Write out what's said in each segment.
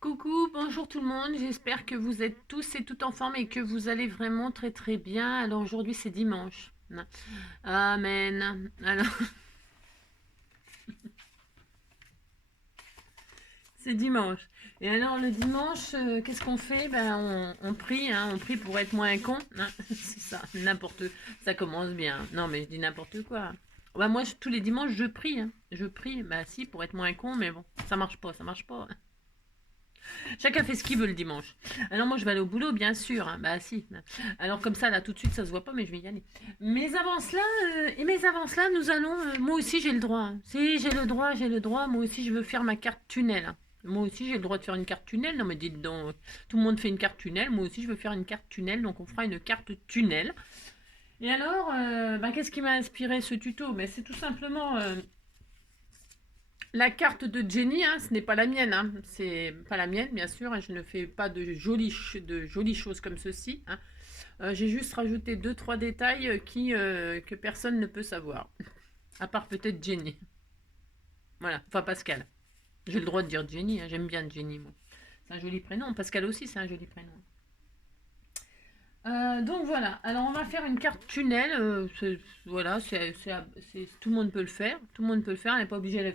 Coucou, bonjour tout le monde, j'espère que vous êtes tous et toutes en forme et que vous allez vraiment très très bien. Alors aujourd'hui c'est dimanche. Amen. Alors c'est dimanche. Et alors le dimanche, qu'est-ce qu'on fait? On prie, hein, on prie pour être moins con. Hein. C'est ça, n'importe. Ça commence bien. Non mais je dis n'importe quoi. Moi tous les dimanches je prie. Hein. Je prie, bah si, pour être moins con, mais bon, ça marche pas, ça marche pas. Chacun fait ce qu'il veut le dimanche. Alors moi je vais aller au boulot, bien sûr. Hein. Bah si. Alors comme ça, là tout de suite, ça se voit pas, mais je vais y aller. Mais avant cela, nous allons. Moi aussi j'ai le droit. Hein. Si j'ai le droit, j'ai le droit. Moi aussi je veux faire ma carte tunnel. Hein. Moi aussi j'ai le droit de faire une carte tunnel. Non mais dites donc, tout le monde fait une carte tunnel. Moi aussi je veux faire une carte tunnel. Donc on fera une carte tunnel. Et alors, qu'est-ce qui m'a inspiré ce tuto? Mais c'est tout simplement la carte de Jenny, hein, ce n'est pas la mienne, hein. C'est pas la mienne, bien sûr, hein. Je ne fais pas de jolies choses comme ceci. Hein. J'ai juste rajouté deux, trois détails que personne ne peut savoir, à part peut-être Jenny. Voilà, enfin Pascal. J'ai le droit de dire Jenny, hein. J'aime bien Jenny, moi. C'est un joli prénom. Pascal aussi, c'est un joli prénom. Donc voilà, alors on va faire une carte tunnel. Voilà, tout le monde peut le faire. Tout le monde peut le faire. On n'est pas obligé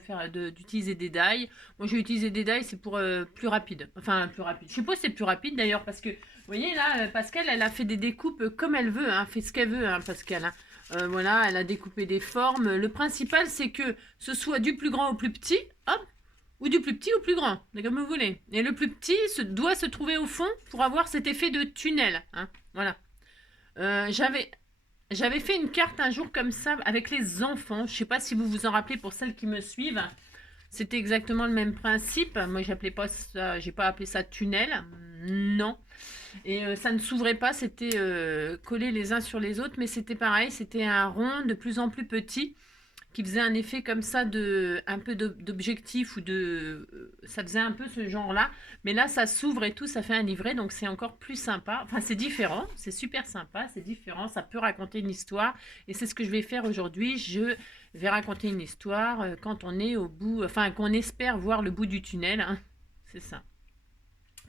d'utiliser des die. Moi, j'ai utilisé des die, c'est pour plus rapide. Enfin, plus rapide. Je sais pas si c'est plus rapide d'ailleurs, parce que vous voyez là, Pascal, elle a fait des découpes comme elle veut. Hein, fait ce qu'elle veut, hein, Pascal. Hein. Voilà, elle a découpé des formes. Le principal, c'est que ce soit du plus grand au plus petit. Hop, ou du plus petit au plus grand, c'est comme vous voulez. Et le plus petit doit se trouver au fond pour avoir cet effet de tunnel. Hein. Voilà. Euh, j'avais, j'avais fait une carte un jour comme ça avec les enfants. Je ne sais pas si vous vous en rappelez pour celles qui me suivent. C'était exactement le même principe. Moi, j'appelais pas ça, j'ai pas appelé ça tunnel. Non. Et ça ne s'ouvrait pas. C'était collé les uns sur les autres, mais c'était pareil. C'était un rond de plus en plus petit qui faisait un effet comme ça de un peu d'objectif ou de ça faisait un peu ce genre là, mais là ça s'ouvre et tout, ça fait un livret, donc c'est encore plus sympa. Enfin c'est différent, c'est super sympa, c'est différent, ça peut raconter une histoire et c'est ce que je vais faire aujourd'hui. Je vais raconter une histoire quand on est au bout, enfin qu'on espère voir le bout du tunnel. Hein. C'est ça.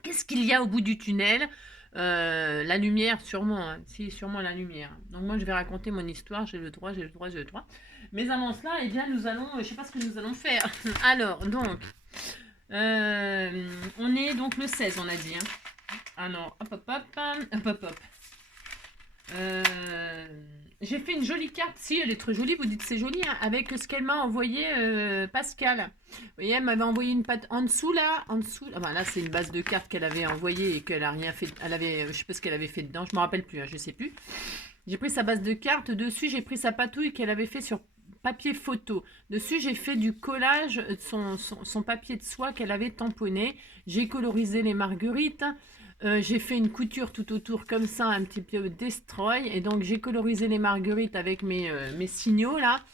Qu'est-ce qu'il y a au bout du tunnel? La lumière, sûrement. Hein. Si, sûrement la lumière. Donc moi, je vais raconter mon histoire. J'ai le droit, j'ai le droit, j'ai le droit. Mais avant cela, eh bien, nous allons... je sais pas ce que nous allons faire. Alors, donc... on est donc le 16, on a dit. Hein. Alors, hop, hop, hop, hop, hop, hop. Euh, j'ai fait une jolie carte. Si, elle est très jolie. Vous dites c'est joli, hein, avec ce qu'elle m'a envoyé Pascal. Vous voyez, elle m'avait envoyé une patte en dessous là. En dessous. Ah ben là, c'est une base de cartes qu'elle avait envoyée et qu'elle a rien fait. Elle avait, je sais pas ce qu'elle avait fait dedans. Je me rappelle plus. Hein, je sais plus. J'ai pris sa base de cartes. Dessus, j'ai pris sa patouille qu'elle avait fait sur papier photo. Dessus, j'ai fait du collage de son papier de soie qu'elle avait tamponné. J'ai colorisé les marguerites. J'ai fait une couture tout autour comme ça, un petit peu destroy. Et donc j'ai colorisé les marguerites avec mes signaux là.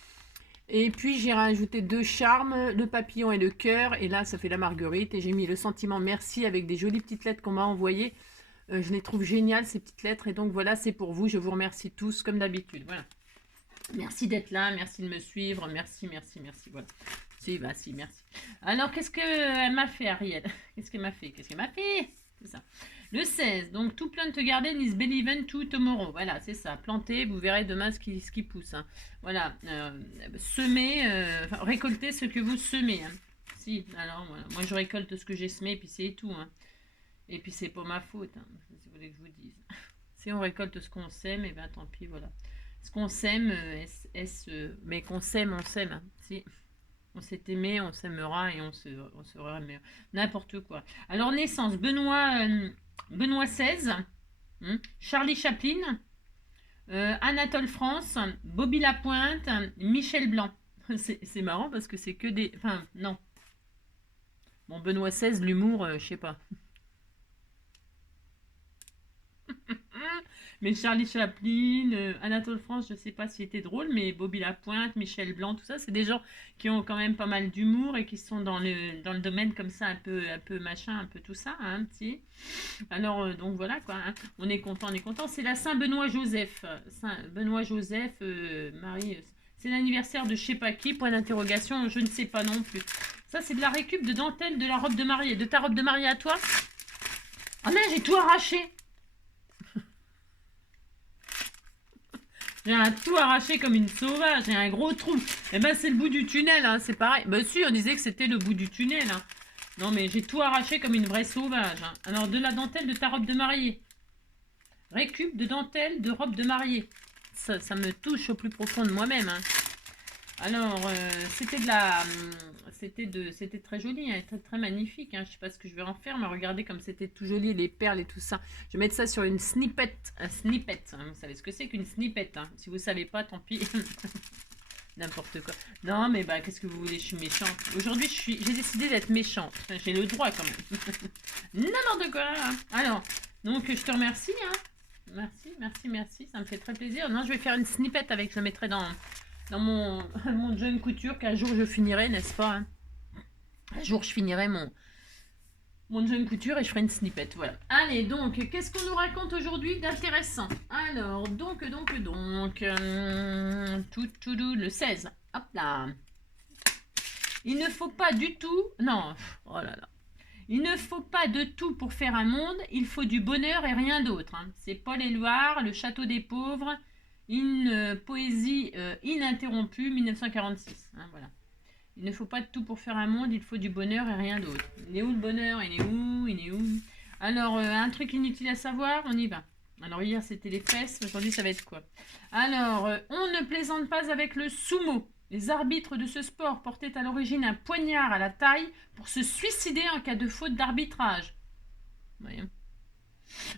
Et puis j'ai rajouté deux charmes, le papillon et le cœur. Et là ça fait la marguerite. Et j'ai mis le sentiment merci avec des jolies petites lettres qu'on m'a envoyées. Je les trouve géniales ces petites lettres. Et donc voilà, c'est pour vous. Je vous remercie tous comme d'habitude. Voilà. Merci d'être là, merci de me suivre. Merci, merci, merci. Voilà. Si, bah si, merci. Alors qu'est-ce qu'elle m'a fait Ariel? Qu'est-ce qu'elle m'a fait? Qu'est-ce qu'elle m'a fait? C'est ça. Le 16, donc tout plant garden is believing to tomorrow. Voilà, c'est ça. Planter, vous verrez demain ce qui pousse. Hein. Voilà. Semer, récolter ce que vous semez. Hein. Si, alors voilà. Moi je récolte ce que j'ai semé, et puis c'est tout. Hein. Et puis c'est pas ma faute, hein, si vous voulez que je vous dise. Si on récolte ce qu'on sème, et bien tant pis, voilà. Ce qu'on sème, mais qu'on sème, on sème. Hein. Si. On s'est aimé, on s'aimera et on sera meilleur. N'importe quoi. Alors, naissance, Benoît XVI, Charlie Chaplin, Anatole France, Bobby Lapointe, Michel Blanc. C'est marrant parce que c'est que des... Enfin, non. Bon, Benoît XVI, l'humour, je sais pas. Mais Charlie Chaplin, Anatole France, je sais pas s'il était drôle, mais Bobby Lapointe, Michel Blanc, tout ça, c'est des gens qui ont quand même pas mal d'humour et qui sont dans le domaine comme ça, un peu machin, un peu tout ça, hein, petit. Alors, donc voilà, quoi, hein. On est content, on est content. C'est la Saint-Benoît Joseph. Saint Benoît Joseph, Marie, C'est l'anniversaire de je sais pas qui, point d'interrogation, je ne sais pas non plus. Ça, c'est de la récup de dentelle de la robe de mariée. De ta robe de mariée à toi. Ah mais j'ai tout arraché. J'ai un tout arraché comme une sauvage. J'ai un gros trou. Et ben c'est le bout du tunnel, hein, c'est pareil. Ben si, on disait que c'était le bout du tunnel. Hein. Non mais j'ai tout arraché comme une vraie sauvage. Hein. Alors de la dentelle de ta robe de mariée. Récup de dentelle de robe de mariée. Ça me touche au plus profond de moi-même. Hein. Alors, c'était de la... C'était très joli, hein, très, très magnifique. Hein. Je ne sais pas ce que je vais en faire, mais regardez comme c'était tout joli, les perles et tout ça. Je vais mettre ça sur une snippet. Un snippet. Hein. Vous savez ce que c'est qu'une snippet. Hein. Si vous ne savez pas, tant pis. N'importe quoi. Non, mais bah, qu'est-ce que vous voulez? Je suis méchante. Aujourd'hui, j'ai décidé d'être méchante. J'ai le droit quand même. N'importe quoi. Hein. Alors, donc, je te remercie. Hein. Merci, merci, merci. Ça me fait très plaisir. Non, je vais faire une snippet avec. Je le mettrai dans mon jeune couture qu'un jour je finirai, n'est-ce pas? Hein. Un jour, je finirai mon jeune couture et je ferai une snippet. Voilà. Allez, donc, qu'est-ce qu'on nous raconte aujourd'hui d'intéressant? Alors, donc, tout, le 16. Hop là. Il ne faut pas du tout... Non, oh là là. Il ne faut pas de tout pour faire un monde, il faut du bonheur et rien d'autre. Hein. C'est Paul Éluard, Le Château des Pauvres, une poésie ininterrompue, 1946. Hein, voilà. Il ne faut pas de tout pour faire un monde, il faut du bonheur et rien d'autre. Il est où le bonheur? Il est où? Alors, un truc inutile à savoir, on y va. Alors, hier, c'était les fesses, aujourd'hui, ça va être quoi? Alors, on ne plaisante pas avec le sumo. Les arbitres de ce sport portaient à l'origine un poignard à la taille pour se suicider en cas de faute d'arbitrage.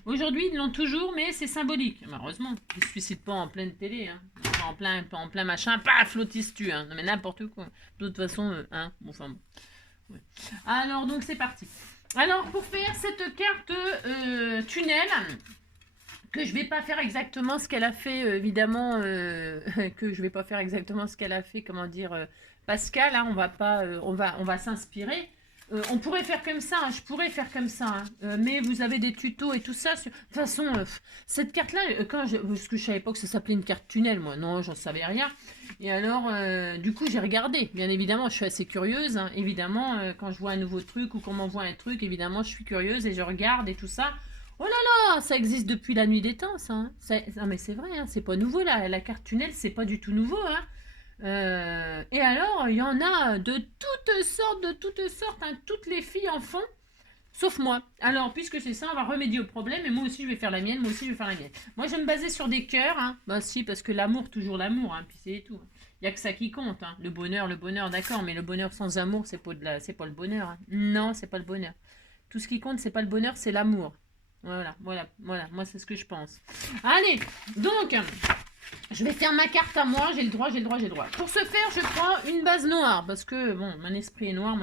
Aujourd'hui, ils l'ont toujours, mais c'est symbolique. Malheureusement, ils ne se suicident pas en pleine télé. Hein. En plein machin, paf, l'autre il se tue. Hein. Non, mais n'importe quoi. De toute façon, hein, bon, enfin, ouais. Alors, donc, c'est parti. Alors, pour faire cette carte tunnel... que je vais pas faire exactement ce qu'elle a fait, évidemment, que je vais pas faire exactement ce qu'elle a fait, comment dire, Pascal, hein, on va pas, on va s'inspirer. On pourrait faire comme ça, hein, je pourrais faire comme ça, hein, mais vous avez des tutos et tout ça. De toute façon, cette carte-là, parce que je savais pas que ça s'appelait une carte tunnel, moi, non, j'en savais rien. Et alors, du coup, j'ai regardé, bien évidemment, je suis assez curieuse, hein, évidemment, quand je vois un nouveau truc ou qu'on m'envoie un truc, évidemment, je suis curieuse et je regarde et tout ça. Oh là là, ça existe depuis la nuit des temps, ça. Hein. Non mais c'est vrai, hein, c'est pas nouveau là. La carte tunnel, c'est pas du tout nouveau. Hein. Et alors, il y en a de toutes sortes. Hein, toutes les filles en font, sauf moi. Alors, puisque c'est ça, on va remédier au problème. Et moi aussi, je vais faire la mienne. Moi je vais me baser sur des cœurs. Hein. Bah si, parce que l'amour, toujours l'amour. Hein, puis c'est tout. Il n'y a que ça qui compte. Hein. Le bonheur, d'accord. Mais le bonheur sans amour, c'est pas le bonheur. Hein. Non, c'est pas le bonheur. Tout ce qui compte, c'est pas le bonheur, c'est l'amour. Voilà, moi c'est ce que je pense. Allez, donc, je vais faire ma carte à moi, j'ai le droit. Pour ce faire, je prends une base noire, parce que, bon, mon esprit est noir,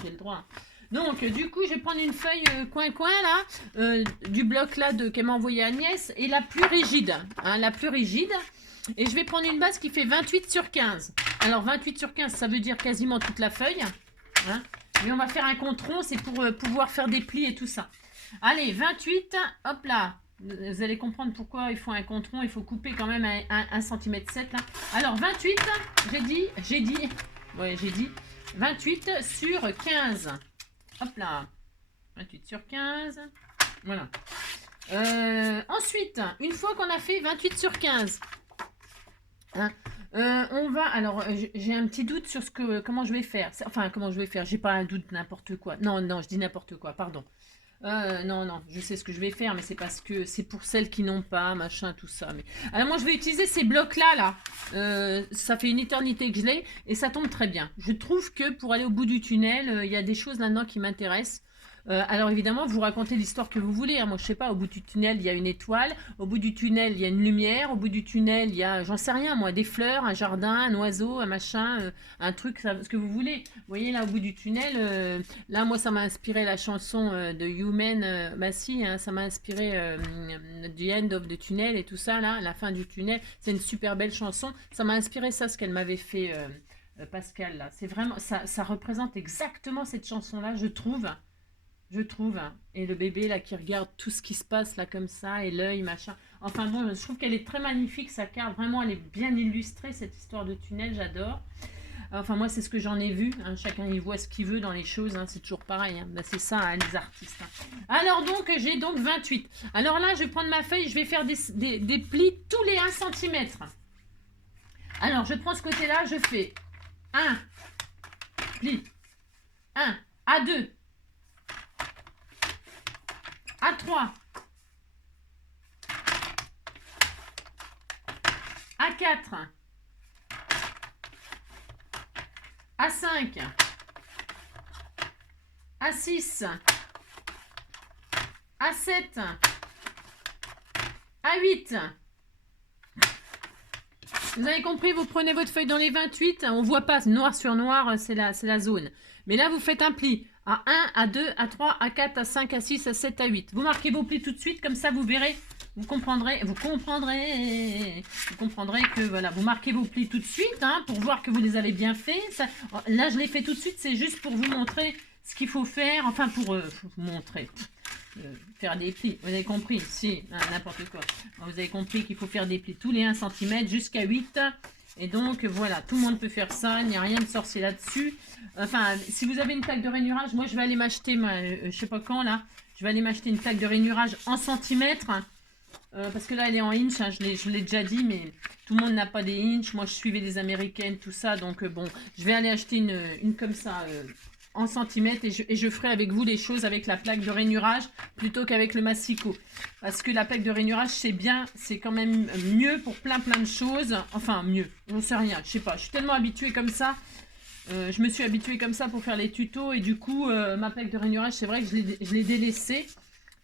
j'ai le droit. Donc, du coup, je vais prendre une feuille coin-coin, là, du bloc, là, qu'elle m'a envoyé Agnès, et la plus rigide, hein, et je vais prendre une base qui fait 28 sur 15. Alors, 28 sur 15, ça veut dire quasiment toute la feuille, hein, mais on va faire un compte rond, c'est pour pouvoir faire des plis et tout ça. Allez, 28, hop là. Vous allez comprendre pourquoi il faut un compte rond. Il faut couper quand même 1 cm 7 là. Alors, 28, j'ai dit 28 sur 15. Hop là. 28 sur 15. Voilà. Ensuite, une fois qu'on a fait 28 sur 15, hein, on va... Alors, j'ai un petit doute sur comment je vais faire. Enfin, comment je vais faire. J'ai pas un doute n'importe quoi. Non, je dis n'importe quoi, pardon. Non, je sais ce que je vais faire, mais c'est parce que c'est pour celles qui n'ont pas, machin, tout ça. Mais... Alors moi, je vais utiliser ces blocs-là, là. Ça fait une éternité que je l'ai, et ça tombe très bien. Je trouve que pour aller au bout du tunnel, il y a des choses là-dedans qui m'intéressent. Alors évidemment, vous racontez l'histoire que vous voulez. Hein. Moi, je sais pas, au bout du tunnel, il y a une étoile. Au bout du tunnel, il y a une lumière. Au bout du tunnel, il y a, j'en sais rien, moi, des fleurs, un jardin, un oiseau, un machin, un truc, ce que vous voulez. Vous voyez, là, au bout du tunnel, là, moi, ça m'a inspiré la chanson de Human, Massy, hein, ça m'a inspiré The End of the Tunnel et tout ça, là, la fin du tunnel. C'est une super belle chanson. Ça m'a inspiré ça, ce qu'elle m'avait fait, Pascal, là. C'est vraiment, ça représente exactement cette chanson-là, je trouve. Hein. Et le bébé là qui regarde tout ce qui se passe là comme ça, et l'œil machin. Enfin bon, je trouve qu'elle est très magnifique, sa carte. Vraiment, elle est bien illustrée, cette histoire de tunnel, j'adore. Enfin, moi, c'est ce que j'en ai vu. Hein. Chacun, il voit ce qu'il veut dans les choses. Hein. C'est toujours pareil. Hein. Ben, c'est ça, hein, les artistes. Hein. Alors, donc, j'ai donc 28. Alors là, je vais prendre ma feuille. Je vais faire des plis tous les 1 cm. Alors, je prends ce côté-là. Je fais 1 pli. 1. A2. A3. A4. A5, A6, A7, A8. Vous avez compris, vous prenez votre feuille dans les 28, on ne voit pas, noir sur noir, c'est la zone. Mais là, vous faites un pli A1, A2, A3, A4, A5, A6, A7, A8. Vous marquez vos plis tout de suite, comme ça vous verrez. Vous comprendrez que voilà, vous marquez vos plis tout de suite hein, pour voir que vous les avez bien faits. Ça, là, je l'ai fait tout de suite, c'est juste pour vous montrer ce qu'il faut faire, enfin pour vous montrer, faire des plis. Vous avez compris, si, n'importe quoi. Vous avez compris qu'il faut faire des plis tous les 1 cm jusqu'à 8. Et donc, voilà, tout le monde peut faire ça, il n'y a rien de sorcier là-dessus. Enfin, si vous avez une plaque de rainurage, moi, je vais aller m'acheter, je sais pas quand, là, je vais aller m'acheter une plaque de rainurage en centimètres. Parce que là, elle est en inch, hein, je l'ai déjà dit, mais tout le monde n'a pas des inch. Moi, je suivais les américaines, tout ça. Donc, bon, je vais aller acheter une comme ça en centimètres et je ferai avec vous les choses avec la plaque de rainurage plutôt qu'avec le massicot. Parce que la plaque de rainurage, c'est bien, c'est quand même mieux pour plein de choses. Enfin, mieux, j'en sais rien, je sais pas. Je suis tellement habituée comme ça. Je me suis habituée comme ça pour faire les tutos et du coup, ma plaque de rainurage, c'est vrai que je l'ai délaissée.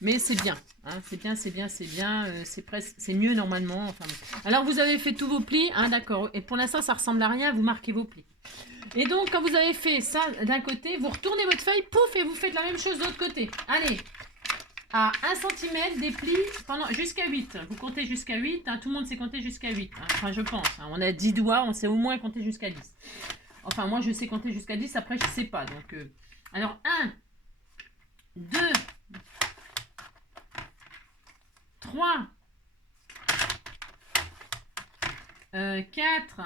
Mais c'est bien, hein, c'est bien, c'est mieux normalement. Enfin, bon. Alors vous avez fait tous vos plis, hein, d'accord. Et pour l'instant ça ressemble à rien, vous marquez vos plis. Et donc quand vous avez fait ça d'un côté, vous retournez votre feuille, pouf, et vous faites la même chose de l'autre côté. Allez, à 1 cm des plis jusqu'à 8. Vous comptez jusqu'à 8, hein, tout le monde sait compter jusqu'à 8. Hein, enfin je pense, hein, on a 10 doigts, on sait au moins compter jusqu'à 10. Enfin moi je sais compter jusqu'à 10, après je sais pas. Donc, alors 1, 2... 3, 4,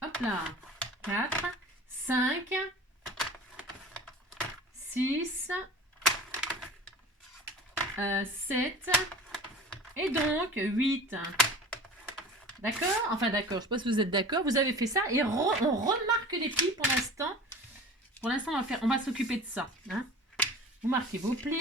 hop là, 4, 5, 6, 7, et donc 8. D'accord? Enfin d'accord, je ne sais pas si vous êtes d'accord. Vous avez fait ça et on remarque les plis pour l'instant. Pour l'instant, on va s'occuper de ça. Hein? Vous marquez vos plis.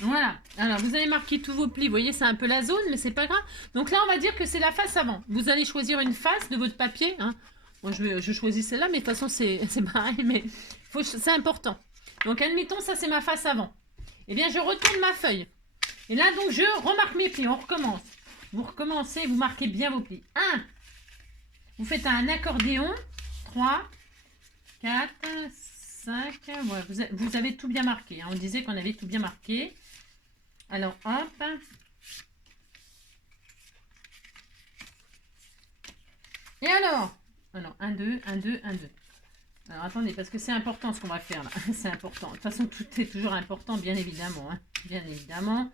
Voilà, alors vous avez marqué tous vos plis, vous voyez c'est un peu la zone mais c'est pas grave. Donc là on va dire que c'est la face avant. Vous allez choisir une face de votre papier. Hein. Moi je choisis celle-là mais de toute façon c'est pareil mais c'est important. Donc admettons ça c'est ma face avant. Eh bien je retourne ma feuille. Et là donc je remarque mes plis, on recommence. Vous recommencez, vous marquez bien vos plis. 1, vous faites un accordéon. 3, 4, 5, ouais, vous avez tout bien marqué. Hein. On disait qu'on avait tout bien marqué. Alors, hop. Et alors 1, 2, 1, 2, 1, 2. Alors, attendez, parce que c'est important ce qu'on va faire là. C'est important. De toute façon, tout est toujours important, bien évidemment. Hein. Bien évidemment.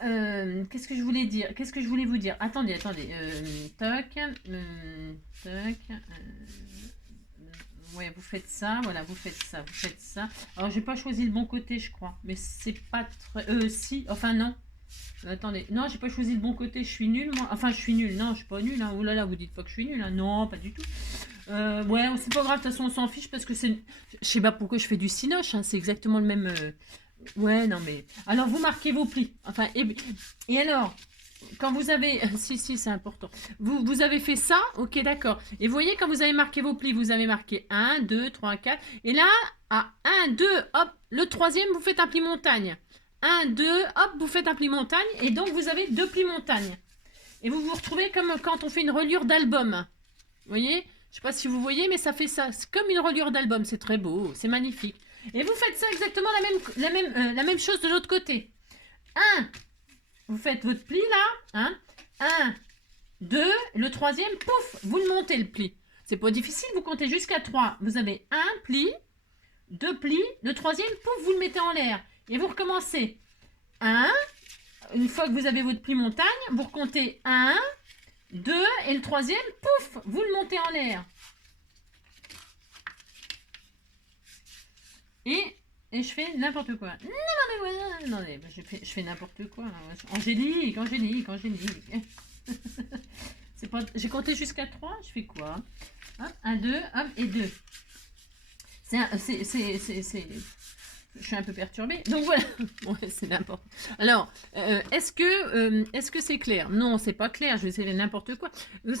Qu'est-ce que je voulais dire? Qu'est-ce que je voulais vous dire? Attendez. Toc. Toc. Ouais, vous faites ça, voilà, vous faites ça. Alors, j'ai pas choisi le bon côté, je crois. Mais c'est pas très... si, enfin, non. Attendez, non, j'ai pas choisi le bon côté, je suis nulle, moi. Enfin, je suis nulle, non, je suis pas nulle. Hein. Oh là là, vous dites pas que je suis nulle. Hein. Non, pas du tout. Ouais, c'est pas grave, de toute façon, on s'en fiche parce que c'est... Je sais pas pourquoi je fais du cinoche, hein. C'est exactement le même... Ouais, non, mais... Alors, vous marquez vos plis. Enfin, et alors... Quand vous avez... Si, c'est important. Vous avez fait ça, ok, d'accord. Et vous voyez, quand vous avez marqué vos plis, vous avez marqué 1, 2, 3, 4. Et là, à 1, 2, hop, le troisième, vous faites un pli montagne. 1, 2, hop, vous faites un pli montagne. Et donc, vous avez 2 plis montagne. Et vous vous retrouvez comme quand on fait une reliure d'album. Vous voyez? Je sais pas si vous voyez, mais ça fait ça. C'est comme une reliure d'album. C'est très beau. C'est magnifique. Et vous faites ça exactement la même chose de l'autre côté. 1, vous faites votre pli là. Hein. 1, 2, le troisième, pouf, vous le montez le pli. C'est pas difficile, vous comptez jusqu'à 3. Vous avez un pli, 2 plis, le troisième, pouf, vous le mettez en l'air. Et vous recommencez. 1, une fois que vous avez votre pli montagne, vous recomptez 1, 2, et le troisième, pouf, vous le montez en l'air. Et je fais n'importe quoi. Non, mais je fais n'importe quoi. Angélique. C'est pas... J'ai compté jusqu'à 3, je fais quoi? Hop, 1, 2, hop, et 2. Je suis un peu perturbée. Donc voilà. Ouais, c'est n'importe. Alors, est-ce que c'est clair? Non, c'est pas clair. Je vais essayer n'importe quoi. Vous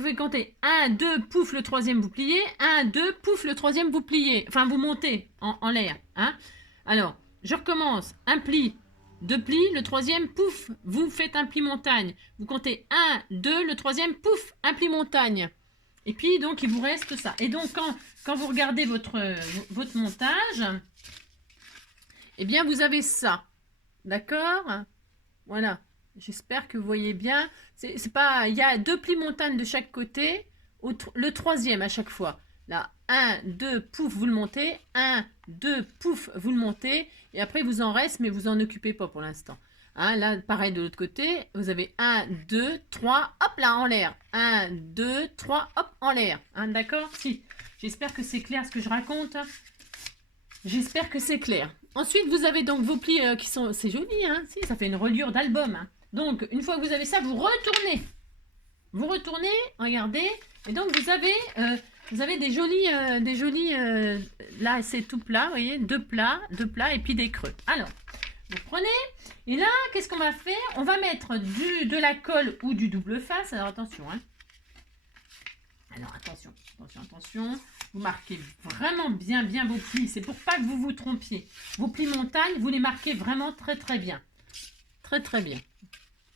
faites compter 1, 2, pouf, le troisième vous pliez. 1, 2, pouf, le troisième vous pliez. Enfin, vous montez en l'air. Hein. Alors, je recommence. Un pli, 2 plis, le troisième, pouf, vous faites un pli montagne. Vous comptez 1, 2, le troisième, pouf, un pli montagne. Et puis, donc, il vous reste ça. Et donc, quand vous regardez votre montage, eh bien, vous avez ça. D'accord? Voilà. J'espère que vous voyez bien. C'est pas, il y a 2 plis montagne de chaque côté. Le troisième à chaque fois. Là, 1, 2, pouf, vous le montez. 1, 2, pouf, vous le montez. Et après, il vous en reste, mais vous en occupez pas pour l'instant. Hein, là, pareil de l'autre côté. Vous avez 1, 2, 3, hop là, en l'air. 1, 2, 3, hop, en l'air. Hein, d'accord? Si. J'espère que c'est clair ce que je raconte. J'espère que c'est clair. Ensuite, vous avez donc vos plis qui sont... C'est joli, hein? Si, ça fait une reliure d'album. Hein. Donc, une fois que vous avez ça, vous retournez. Vous retournez, regardez. Et donc, vous avez des jolis... là, c'est tout plat, vous voyez, 2 plats, et puis des creux. Alors, vous prenez. Et là, qu'est-ce qu'on va faire? On va mettre de la colle ou du double face. Alors, attention, hein. Alors, attention. Vous marquez vraiment bien vos plis. C'est pour pas que vous vous trompiez. Vos plis montagne, vous les marquez vraiment très bien. Très bien.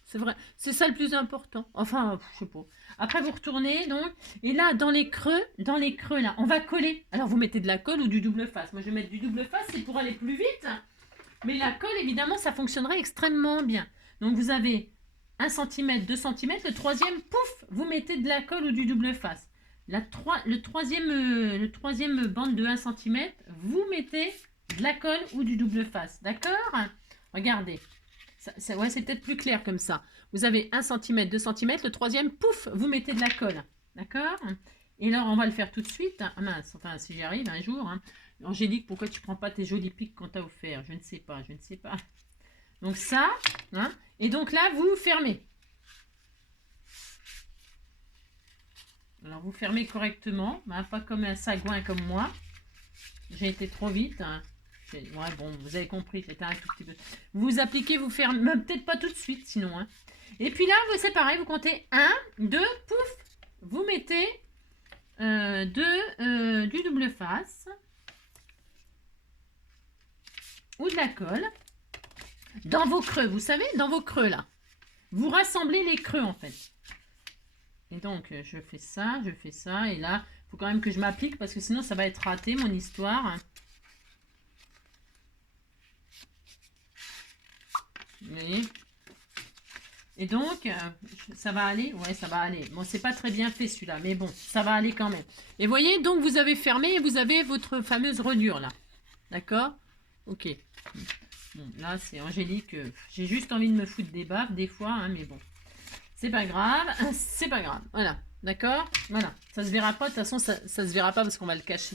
C'est vrai. C'est ça le plus important. Enfin, je sais pas. Après, vous retournez, donc. Et là, dans les creux, là, on va coller. Alors, vous mettez de la colle ou du double face. Moi, je vais mettre du double face, c'est pour aller plus vite. Mais la colle, évidemment, ça fonctionnerait extrêmement bien. Donc, vous avez 1 cm, 2 cm. Le troisième, pouf, vous mettez de la colle ou du double face. Le troisième bande de 1 cm, vous mettez de la colle ou du double face. D'accord? Regardez. Ouais, c'est peut-être plus clair comme ça. Vous avez 1 cm, 2 cm. Le troisième, pouf, vous mettez de la colle. D'accord? Et là, on va le faire tout de suite. Ah mince, enfin, si j'y arrive un jour. Hein. Angélique, pourquoi tu prends pas tes jolis pics qu'on t'a offert? Je ne sais pas. Donc ça, hein. Et donc là, vous fermez. Alors, vous fermez correctement, hein, pas comme un sagouin comme moi. J'ai été trop vite. Hein. Ouais, bon, vous avez compris, c'était un tout petit peu. Vous appliquez, vous fermez, peut-être pas tout de suite, sinon. Hein. Et puis là, c'est pareil, vous comptez 1, 2, pouf, vous mettez du double face ou de la colle dans vos creux. Vous savez, dans vos creux, là. Vous rassemblez les creux, en fait. Et donc, je fais ça, et là, il faut quand même que je m'applique parce que sinon, ça va être raté, mon histoire. Vous voyez? Et donc, ça va aller? Ouais, ça va aller. Bon, c'est pas très bien fait, celui-là, mais bon, ça va aller quand même. Et vous voyez, donc, vous avez fermé et vous avez votre fameuse reliure, là. D'accord? Ok. Bon, là, c'est Angélique. J'ai juste envie de me foutre des baffes, des fois, hein, mais bon. C'est pas grave, voilà, d'accord. Voilà, ça se verra pas, de toute façon, ça se verra pas parce qu'on va le cacher.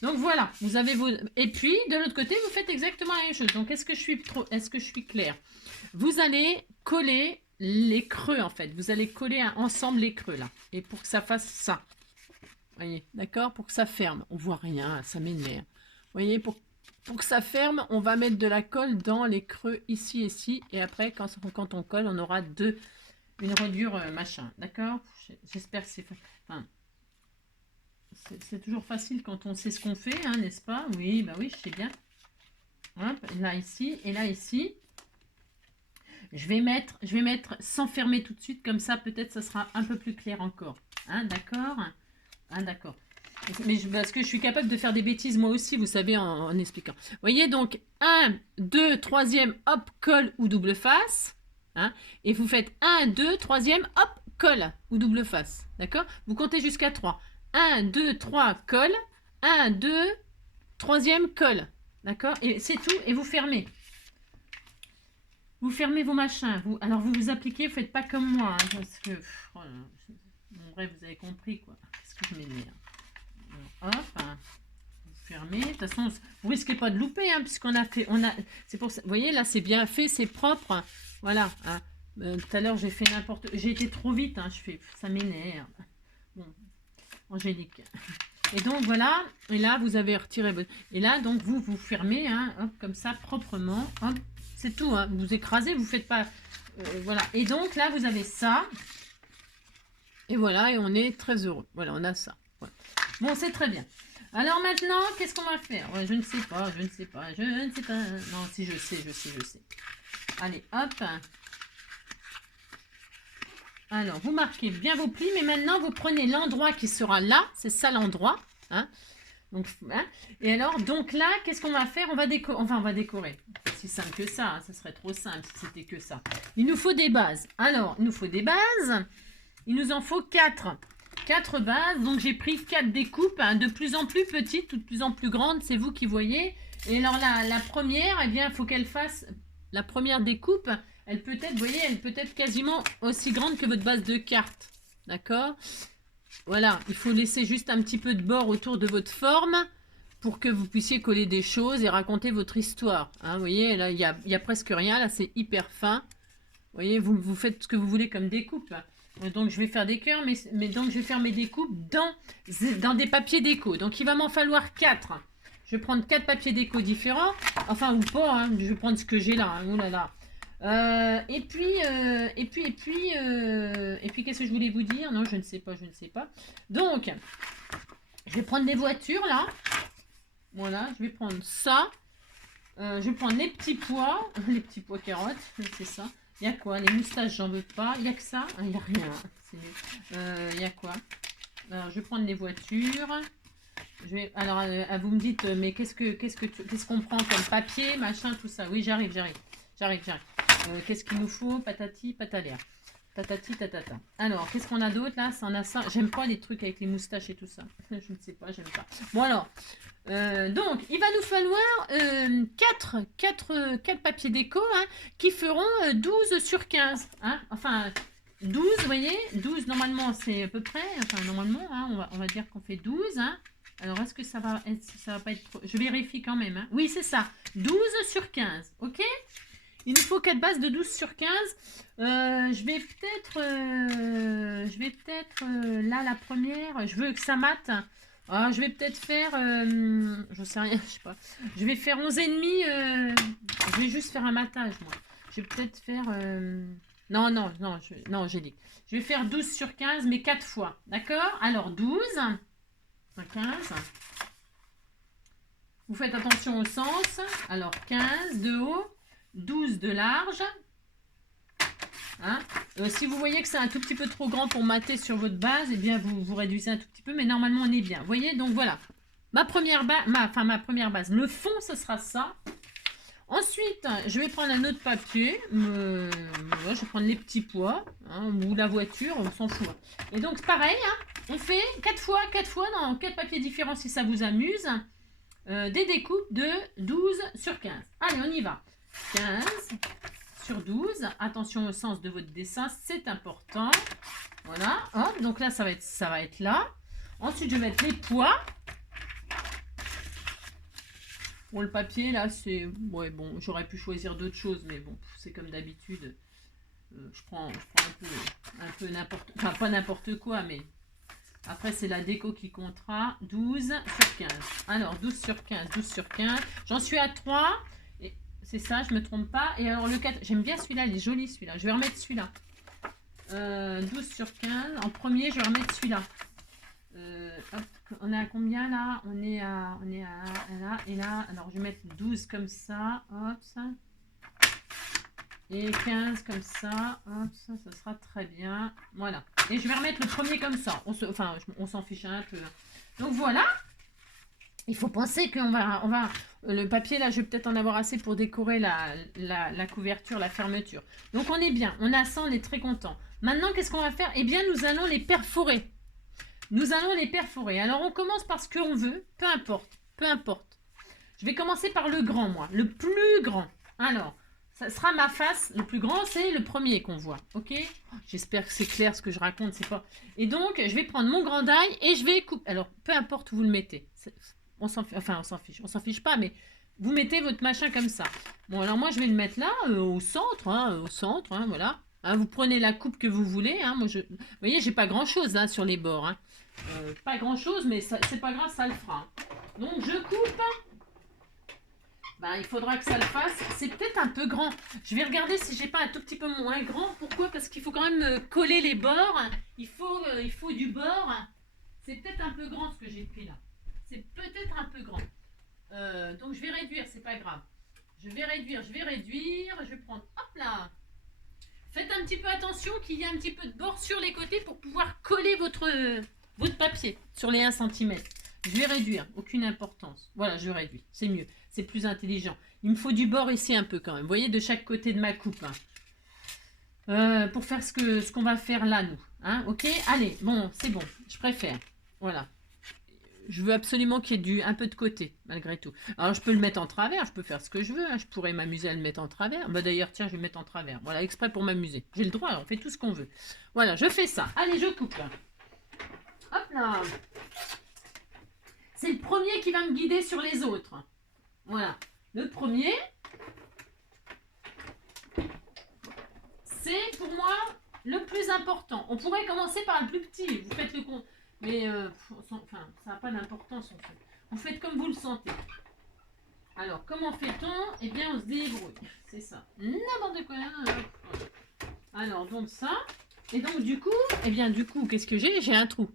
Donc voilà, vous avez vos... Et puis, de l'autre côté, vous faites exactement la même chose. Donc, est-ce que je suis claire? Vous allez coller les creux, en fait. Vous allez coller ensemble les creux, là. Et pour que ça fasse ça. Vous voyez, d'accord? Pour que ça ferme. On voit rien, ça m'énerve. Vous voyez, pour que ça ferme, on va mettre de la colle dans les creux ici et ici. Et après, quand on colle, on aura une reliure machin, d'accord? J'espère que c'est... Enfin, c'est toujours facile quand on sait ce qu'on fait, hein, n'est-ce pas? Oui, bah oui, je sais bien. Hop, là, ici, et là, ici. Je vais mettre sans fermer tout de suite, comme ça, peut-être, ça sera un peu plus clair encore. Hein, d'accord? Ah, d'accord. Mais parce que je suis capable de faire des bêtises moi aussi, vous savez, en expliquant. Vous voyez, donc 1, 2, troisième, hop, colle ou double face. Hein, et vous faites 1, 2, troisième, hop, colle ou double face. D'accord? Vous comptez jusqu'à 3. 1, 2, 3, colle. 1, 2, troisième, colle. D'accord? Et c'est tout. Et vous fermez. Vous fermez vos machins. Alors, vous vous appliquez, vous faites pas comme moi. Hein, parce que... Oh là, bon, bref, vous avez compris, quoi. Qu'est-ce que je m'énerve. Hop, hein, vous fermez. De toute façon, vous risquez pas de louper, hein, puisqu'on a fait... c'est pour ça, vous voyez, là, c'est bien fait, c'est propre. Voilà. Hein. Tout à l'heure, j'ai fait n'importe... J'ai été trop vite, hein, ça m'énerve. Bon, Angélique. Et donc, voilà. Et là, vous avez retiré... Et là, donc, vous fermez, hein, hop, comme ça, proprement. Hop. C'est tout, hein. Vous écrasez, vous faites pas... voilà. Et donc, là, vous avez ça. Et voilà, et on est très heureux. Voilà, on a ça. Voilà. Bon, c'est très bien. Alors maintenant, qu'est-ce qu'on va faire? Ouais, je ne sais pas, je ne sais pas, je ne sais pas. Non, si, je sais. Allez, hop. Alors, vous marquez bien vos plis, mais maintenant, vous prenez l'endroit qui sera là. C'est ça l'endroit. Hein? Donc, hein? Et alors, donc là, qu'est-ce qu'on va faire? On va décorer. Enfin, on va décorer. C'est si simple que ça. Hein. Ça serait trop simple si c'était que ça. Il nous faut des bases. Alors, il nous faut des bases. Il nous en faut 4. 4 bases. Donc, j'ai pris 4 découpes, hein, de plus en plus petites, de plus en plus grandes. C'est vous qui voyez. Et alors, la première, eh bien, il faut qu'elle fasse... La première découpe, elle peut être, vous voyez, elle peut être quasiment aussi grande que votre base de cartes. D'accord? Voilà, il faut laisser juste un petit peu de bord autour de votre forme pour que vous puissiez coller des choses et raconter votre histoire. Hein, vous voyez, là, il y a presque rien. Là, c'est hyper fin. Vous voyez, vous faites ce que vous voulez comme découpe. Donc, je vais faire des cœurs, mais donc, je vais faire mes découpes dans des papiers déco. Donc, il va m'en falloir 4. Je vais prendre 4 papiers déco différents. Enfin, ou pas, hein, je vais prendre ce que j'ai là. Hein, oh là là. Et puis, qu'est-ce que je voulais vous dire? Non, je ne sais pas. Donc, je vais prendre les voitures, là. Voilà, je vais prendre ça. Je vais prendre les petits pois. Les petits pois carottes, c'est ça. Il y a quoi? Les moustaches, j'en veux pas. Il y a que ça? Il n'y a rien. Il y a quoi? Alors, je vais prendre les voitures. Alors, vous me dites, mais qu'est-ce qu'on prend comme papier, machin, tout ça? Oui, j'arrive. Qu'est-ce qu'il nous faut? Patati, patalaire. Tatati, tatata. Alors, qu'est-ce qu'on a d'autre là? Ça en a ça. J'aime pas les trucs avec les moustaches et tout ça. Je ne sais pas, j'aime pas. Bon alors, donc, il va nous falloir 4 papiers déco, hein, qui feront 12 sur 15. Hein, enfin, 12, vous voyez? 12, normalement, c'est à peu près. Enfin, normalement, hein, on va dire qu'on fait 12. Hein. Alors, est-ce que ça va pas être trop... Je vérifie quand même. Hein. Oui, c'est ça. 12 sur 15. OK? Il nous faut 4 bases de 12 sur 15. Je vais peut-être... là, la première, je veux que ça mate. Alors, je vais peut-être faire... je sais rien, je sais pas. Je vais faire 11 et demi. Je vais juste faire un matage, moi. Je vais peut-être faire... Non, j'ai dit. Je vais faire 12 sur 15, mais 4 fois. D'accord? Alors, 12... 15. Vous faites attention au sens. Alors, 15 de haut, 12 de large. Hein? Si vous voyez que c'est un tout petit peu trop grand pour mater sur votre base, eh bien, vous réduisez un tout petit peu, mais normalement, on est bien. Vous voyez? Donc, voilà. Ma première base. Le fond, ce sera ça. Ensuite, je vais prendre un autre papier. Je vais prendre les petits pois, hein, ou la voiture, on s'en fout. Et donc, pareil, hein, on fait 4 fois dans 4 papiers différents si ça vous amuse. Des découpes de 12 sur 15. Allez, on y va. 15 sur 12. Attention au sens de votre dessin, c'est important. Voilà. Hop, donc là, ça va être là. Ensuite, je vais mettre les pois. Bon, le papier, là, c'est... Ouais, bon, j'aurais pu choisir d'autres choses, mais bon, c'est comme d'habitude. Je prends un peu n'importe... Enfin, pas n'importe quoi, mais... Après, c'est la déco qui comptera. 12 sur 15. Alors, 12 sur 15, 12 sur 15. J'en suis à 3. Et c'est ça, je me trompe pas. Et alors, le 4... J'aime bien celui-là, il est joli, celui-là. Je vais remettre celui-là. 12 sur 15. En premier, je vais remettre celui-là. Hop, on est à combien là? On est à là et là. Alors je vais mettre 12 comme ça, hop ça. Et 15 comme ça, hop ça sera très bien. Voilà. Et je vais remettre le premier comme ça. On s'en fiche un peu. Donc voilà. Il faut penser qu'on va, le papier là, je vais peut-être en avoir assez pour décorer la couverture, la fermeture. Donc on est bien, on a ça, on est très content. Maintenant, qu'est-ce qu'on va faire? Eh bien, nous allons les perforer. Nous allons les perforer. Alors on commence par ce qu'on veut, peu importe, peu importe. Je vais commencer par le grand, moi, le plus grand. Alors, ça sera ma face. Le plus grand, c'est le premier qu'on voit, ok? J'espère que c'est clair ce que je raconte, c'est pas... Et donc, je vais prendre mon grand die et je vais couper. Alors, peu importe où vous le mettez. On s'en fiche pas, mais vous mettez votre machin comme ça. Bon, alors moi, je vais le mettre là, au centre, hein, voilà. Hein, vous prenez la coupe que vous voulez. Hein, moi, vous voyez, j'ai pas grand-chose là sur les bords. Hein. Pas grand-chose, mais c'est pas grave, ça le fera. Donc, je coupe. Ben, il faudra que ça le fasse. C'est peut-être un peu grand. Je vais regarder si j'ai pas un tout petit peu moins grand. Pourquoi? Parce qu'il faut quand même coller les bords. Il faut du bord. C'est peut-être un peu grand ce que j'ai pris là. C'est peut-être un peu grand. Donc je vais réduire, c'est pas grave. Je vais réduire. Je vais prendre, hop là. Faites un petit peu attention qu'il y ait un petit peu de bord sur les côtés pour pouvoir coller votre papier sur les 1 cm. Je vais réduire, aucune importance. Voilà, je réduis, c'est mieux, c'est plus intelligent. Il me faut du bord ici un peu quand même. Vous voyez, de chaque côté de ma coupe. Hein. Pour faire ce qu'on va faire là, nous. Hein, ok, allez, bon, c'est bon, je préfère. Voilà. Je veux absolument qu'il y ait un peu de côté, malgré tout. Alors, je peux le mettre en travers, je peux faire ce que je veux. Hein. Je pourrais m'amuser à le mettre en travers. Bah, d'ailleurs, tiens, je vais le mettre en travers. Voilà, exprès pour m'amuser. J'ai le droit, on fait tout ce qu'on veut. Voilà, je fais ça. Allez, je coupe. Là. Hop là. C'est le premier qui va me guider sur les autres. Voilà. Le premier, c'est pour moi le plus important. On pourrait commencer par le plus petit. Vous faites le compte. Mais ça n'a pas d'importance en fait. Vous faites comme vous le sentez. Alors, comment fait-on? Eh bien, on se débrouille. C'est ça. N'importe quoi. Alors, donc ça. Et donc, du coup, qu'est-ce que j'ai? J'ai un trou.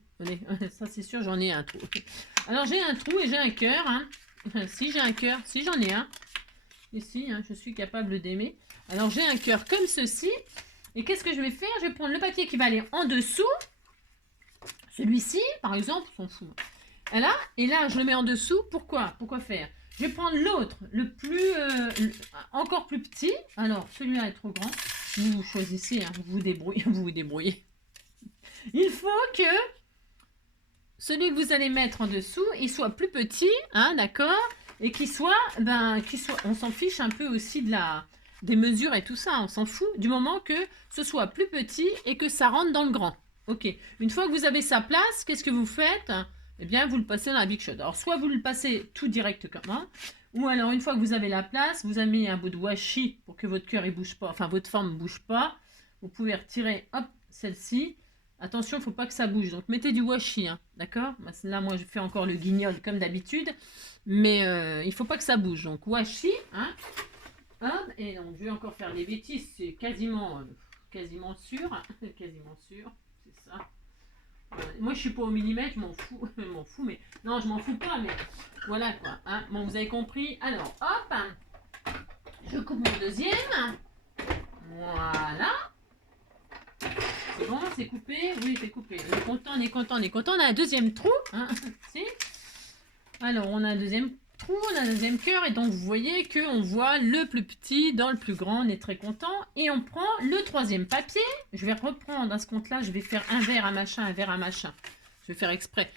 Ça, c'est sûr, j'en ai un trou. Alors, j'ai un trou et j'ai un cœur. Hein. Si j'ai un cœur, si j'en ai un. Ici, hein, je suis capable d'aimer. Alors, j'ai un cœur comme ceci. Et qu'est-ce que je vais faire? Je vais prendre le papier qui va aller en dessous. Celui-ci, par exemple, on s'en fout. Et là, je le mets en dessous. Pourquoi? Pourquoi faire? Je vais prendre l'autre, le plus, encore plus petit. Alors, celui-là est trop grand. Vous choisissez, hein, vous vous débrouillez. Il faut que celui que vous allez mettre en dessous, il soit plus petit, hein, d'accord? Et qu'il soit, on s'en fiche un peu aussi des mesures et tout ça. On s'en fout du moment que ce soit plus petit et que ça rentre dans le grand. Ok, une fois que vous avez sa place, qu'est-ce que vous faites? Eh bien, vous le passez dans la Big Shot. Alors, soit vous le passez tout direct comme ça, ou alors, une fois que vous avez la place, vous avez mis un bout de washi pour que votre cœur ne bouge pas, enfin, votre forme ne bouge pas. Vous pouvez retirer, hop, celle-ci. Attention, il ne faut pas que ça bouge. Donc, mettez du washi, hein, d'accord? Là, moi, je fais encore le guignol comme d'habitude, mais il ne faut pas que ça bouge. Donc, washi, hein. Hop, et donc, je vais encore faire des bêtises, c'est quasiment sûr, quasiment sûr. C'est ça. Moi, je suis pas au millimètre, je m'en fous, mais non, je m'en fous pas, mais voilà quoi. Hein. Bon, vous avez compris. Alors, hop, je coupe mon deuxième. Voilà. C'est bon, c'est coupé. Oui, c'est coupé. On est content. On a un deuxième trou. Hein. Si. Alors, on a un deuxième trou, on a un deuxième cœur, et donc vous voyez qu'on voit le plus petit dans le plus grand, on est très content. Et on prend le troisième papier, je vais reprendre à ce compte-là, je vais faire un vert, un machin, je vais faire exprès.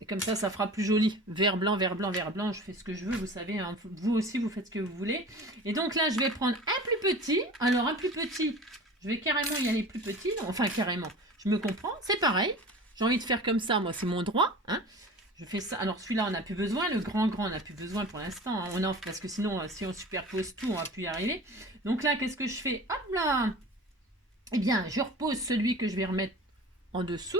Et comme ça fera plus joli. Vert, blanc, je fais ce que je veux, vous savez, hein. Vous aussi, vous faites ce que vous voulez. Et donc là, je vais prendre un plus petit. Alors, un plus petit, je vais carrément y aller plus petit, enfin carrément, je me comprends, c'est pareil. J'ai envie de faire comme ça, moi, c'est mon droit, hein. Je fais ça. Alors celui-là, on n'a plus besoin. Le grand, on n'a plus besoin pour l'instant. Hein. Parce que sinon, si on superpose tout, on va plus y arriver. Donc là, qu'est-ce que je fais? Hop là! Eh bien, je repose celui que je vais remettre en dessous.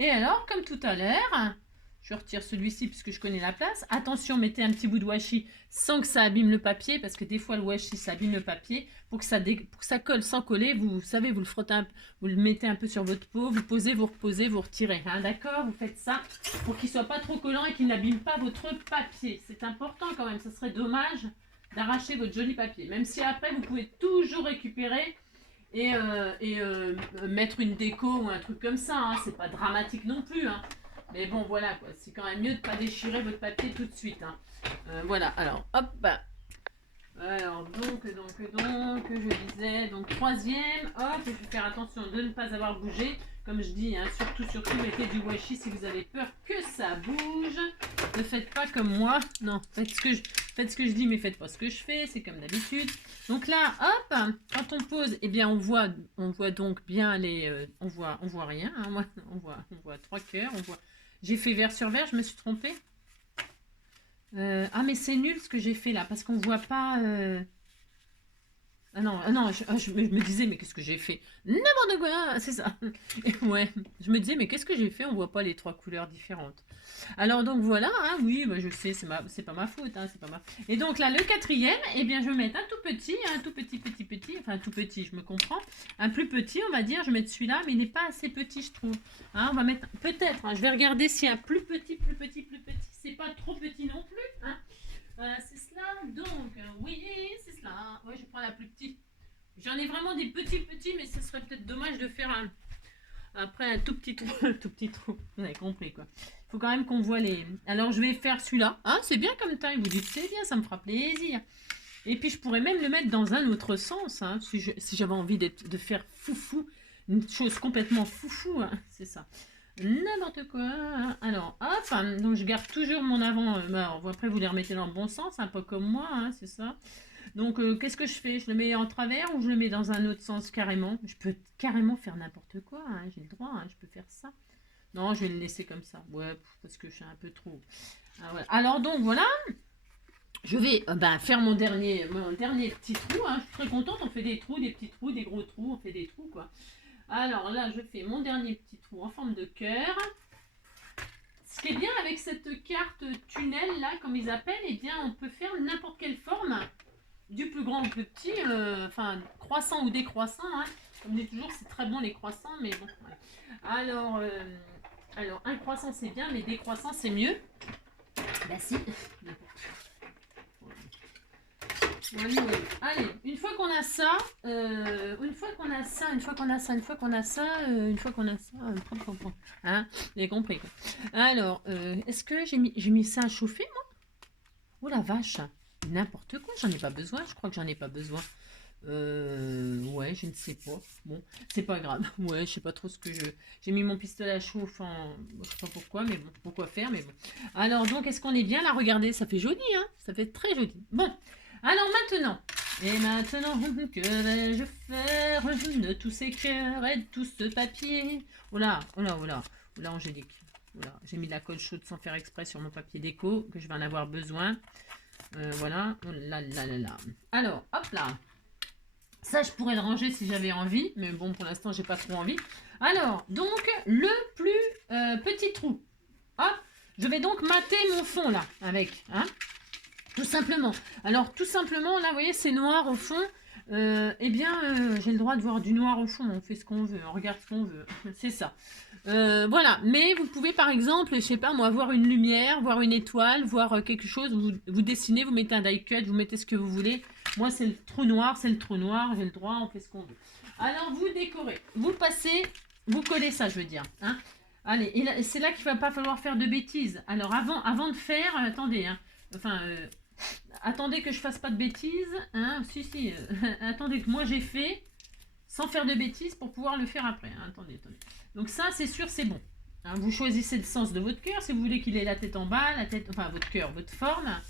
Et alors, comme tout à l'heure, je retire celui-ci puisque je connais la place. Attention, mettez un petit bout de washi sans que ça abîme le papier. Parce que des fois, le washi, ça abîme le papier. Pour que ça colle sans coller, vous savez, vous le frottez vous le mettez un peu sur votre peau. Vous posez, vous reposez, vous retirez. Hein, d'accord? Vous faites ça pour qu'il ne soit pas trop collant et qu'il n'abîme pas votre papier. C'est important quand même. Ça serait dommage d'arracher votre joli papier. Même si après, vous pouvez toujours récupérer mettre une déco ou un truc comme ça, hein. C'est pas dramatique non plus, hein. Mais bon, voilà, quoi. C'est quand même mieux de pas déchirer votre papier tout de suite, hein. Voilà, alors, hop, bah. Alors, je disais, donc troisième, hop, il faut faire attention de ne pas avoir bougé. Comme je dis, hein, surtout, mettez du washi si vous avez peur que ça bouge. Ne faites pas comme moi. Non, faites ce que je dis, mais faites pas ce que je fais. C'est comme d'habitude. Donc là, hop, quand on pose, eh bien, on voit donc bien les... on voit rien. Hein, on voit 3 cœurs. J'ai fait vert sur vert, je me suis trompée. Ah, mais c'est nul ce que j'ai fait là, parce qu'on voit pas... Ah non, je me disais, mais qu'est-ce que j'ai fait? N'importe quoi, c'est ça. Et ouais, je me disais, mais qu'est-ce que j'ai fait? On voit pas les 3 couleurs différentes. Alors donc voilà, hein, oui, bah, je sais, c'est pas ma faute, hein, c'est pas ma... Et donc là, le quatrième, eh bien, je vais mettre un tout petit, enfin tout petit, je me comprends. Un plus petit, on va dire, je vais mettre celui-là, mais il n'est pas assez petit, je trouve. Hein, on va mettre, peut-être, hein, je vais regarder s'il y a un plus petit, c'est pas trop petit non plus, hein. C'est cela, donc, oui, c'est cela. Ouais, je prends la plus petite. J'en ai vraiment des petits, mais ce serait peut-être dommage de faire après un tout petit trou. Tout petit trou, vous avez compris quoi. Il faut quand même qu'on voit les... Alors, je vais faire celui-là. Hein, c'est bien comme taille, vous dites, c'est bien, ça me fera plaisir. Et puis, je pourrais même le mettre dans un autre sens, hein, si j'avais envie de faire foufou, une chose complètement foufou, hein, c'est ça. N'importe quoi. Alors, hop, donc je garde toujours mon avant. Alors, après, vous les remettez dans le bon sens, un peu comme moi, hein, c'est ça. Donc, qu'est-ce que je fais? Je le mets en travers ou je le mets dans un autre sens carrément? Je peux carrément faire n'importe quoi, hein, j'ai le droit, hein, je peux faire ça. Non, je vais le laisser comme ça. Ouais, parce que je suis un peu trop... Ah, voilà. Alors, donc, voilà. Je vais faire mon dernier petit trou. Hein. Je suis très contente, on fait des trous, des petits trous, des gros trous, on fait des trous, quoi. Alors là, je fais mon dernier petit trou en forme de cœur. Ce qui est bien avec cette carte tunnel là, comme ils appellent, eh bien on peut faire n'importe quelle forme, du plus grand au plus petit, enfin croissant ou décroissant. Hein. Comme je dis toujours, c'est très bon les croissants, mais bon. Voilà. Alors un croissant c'est bien, mais décroissant c'est mieux. Bah si. Allez, une fois qu'on a ça, hein, vous avez compris quoi. Alors, est-ce que j'ai mis ça à chauffer moi? Oh la vache, n'importe quoi, j'en ai pas besoin, je crois que j'en ai pas besoin. Ouais, je ne sais pas. Bon, c'est pas grave. Ouais, je sais pas trop ce que je... J'ai mis mon pistolet à chauffe en... Je sais pas pourquoi, mais bon, pourquoi faire, mais bon. Alors, donc, est-ce qu'on est bien là? Regardez, ça fait joli, hein? Ça fait très joli. Bon, alors maintenant... Et maintenant, que vais-je faire de tous ces cœurs et de tout ce papier? Oh là, Angélique. Voilà, j'ai mis de la colle chaude sans faire exprès sur mon papier déco, que je vais en avoir besoin. Voilà. Oh là là là là. Alors, hop là. Ça, je pourrais le ranger si j'avais envie, mais bon, pour l'instant, j'ai pas trop envie. Alors, donc, le plus petit trou. Hop, je vais donc mater mon fond, là, avec, hein, tout simplement. Alors, tout simplement, là, vous voyez, c'est noir au fond. Eh bien, j'ai le droit de voir du noir au fond. On fait ce qu'on veut, on regarde ce qu'on veut. C'est ça. Voilà, mais vous pouvez par exemple, je sais pas moi, voir une lumière, voir une étoile, voir quelque chose, vous dessinez, vous mettez un die cut, vous mettez ce que vous voulez. Moi c'est le trou noir, j'ai le droit, on fait ce qu'on veut. Alors vous décorez, vous passez, vous collez ça je veux dire. Hein. Allez, et c'est là qu'il va pas falloir faire de bêtises. Alors avant de faire, attendez, hein, attendez que je fasse pas de bêtises. Hein, si, attendez que moi j'ai fait, sans faire de bêtises pour pouvoir le faire après. Hein, attendez. Donc ça, c'est sûr, c'est bon. Hein, vous choisissez le sens de votre cœur. Si vous voulez qu'il ait la tête en bas, votre cœur, votre forme.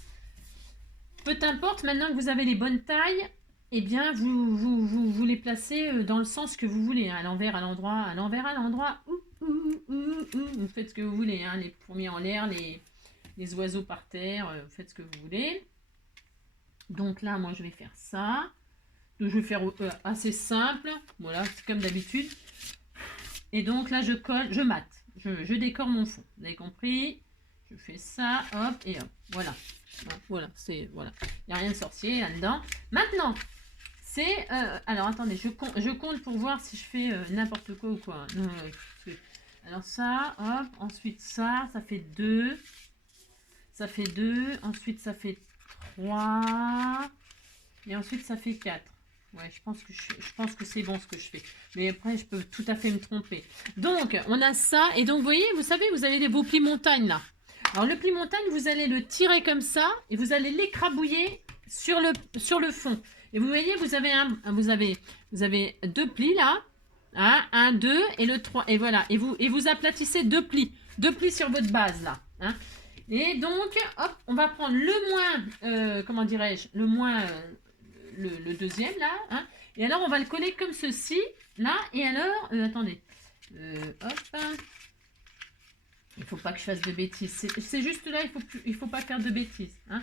Peu importe, maintenant que vous avez les bonnes tailles, eh bien, vous les placez dans le sens que vous voulez. Hein, à l'envers, à l'endroit, à l'envers, à l'endroit. Vous faites ce que vous voulez. Hein, les fourmis en l'air, les oiseaux par terre. Vous faites ce que vous voulez. Donc là, moi, je vais faire ça. Donc, je vais faire assez simple. Voilà, c'est comme d'habitude. Et donc là, je colle, je mate. Je décore mon fond. Vous avez compris? Je fais ça, hop, et hop. Voilà. Voilà, c'est... Voilà. Il n'y a rien de sorcier là-dedans. Maintenant, c'est... alors, attendez, je compte pour voir si je fais n'importe quoi ou quoi. Non, alors ça, hop. Ensuite, ça fait 2. Ça fait 2. Ensuite, ça fait 3. Et ensuite, ça fait 4. Ouais, je pense que c'est bon ce que je fais. Mais après, je peux tout à fait me tromper. Donc, on a ça. Et donc, vous voyez, vous savez, vous avez vos plis montagne là. Alors, le pli montagne, vous allez le tirer comme ça et vous allez l'écrabouiller sur le fond. Et vous voyez, vous avez deux plis là. Hein, un, deux et le 3. Et voilà. Et vous aplatissez deux plis. Deux plis sur votre base là. Hein. Et donc, hop, on va prendre le moins, comment dirais-je, le moins, le deuxième là. Hein. Et alors, on va le coller comme ceci, là. Et alors, attendez. Hop. Il faut pas que je fasse de bêtises. C'est juste là, il faut pas faire de bêtises. Hein.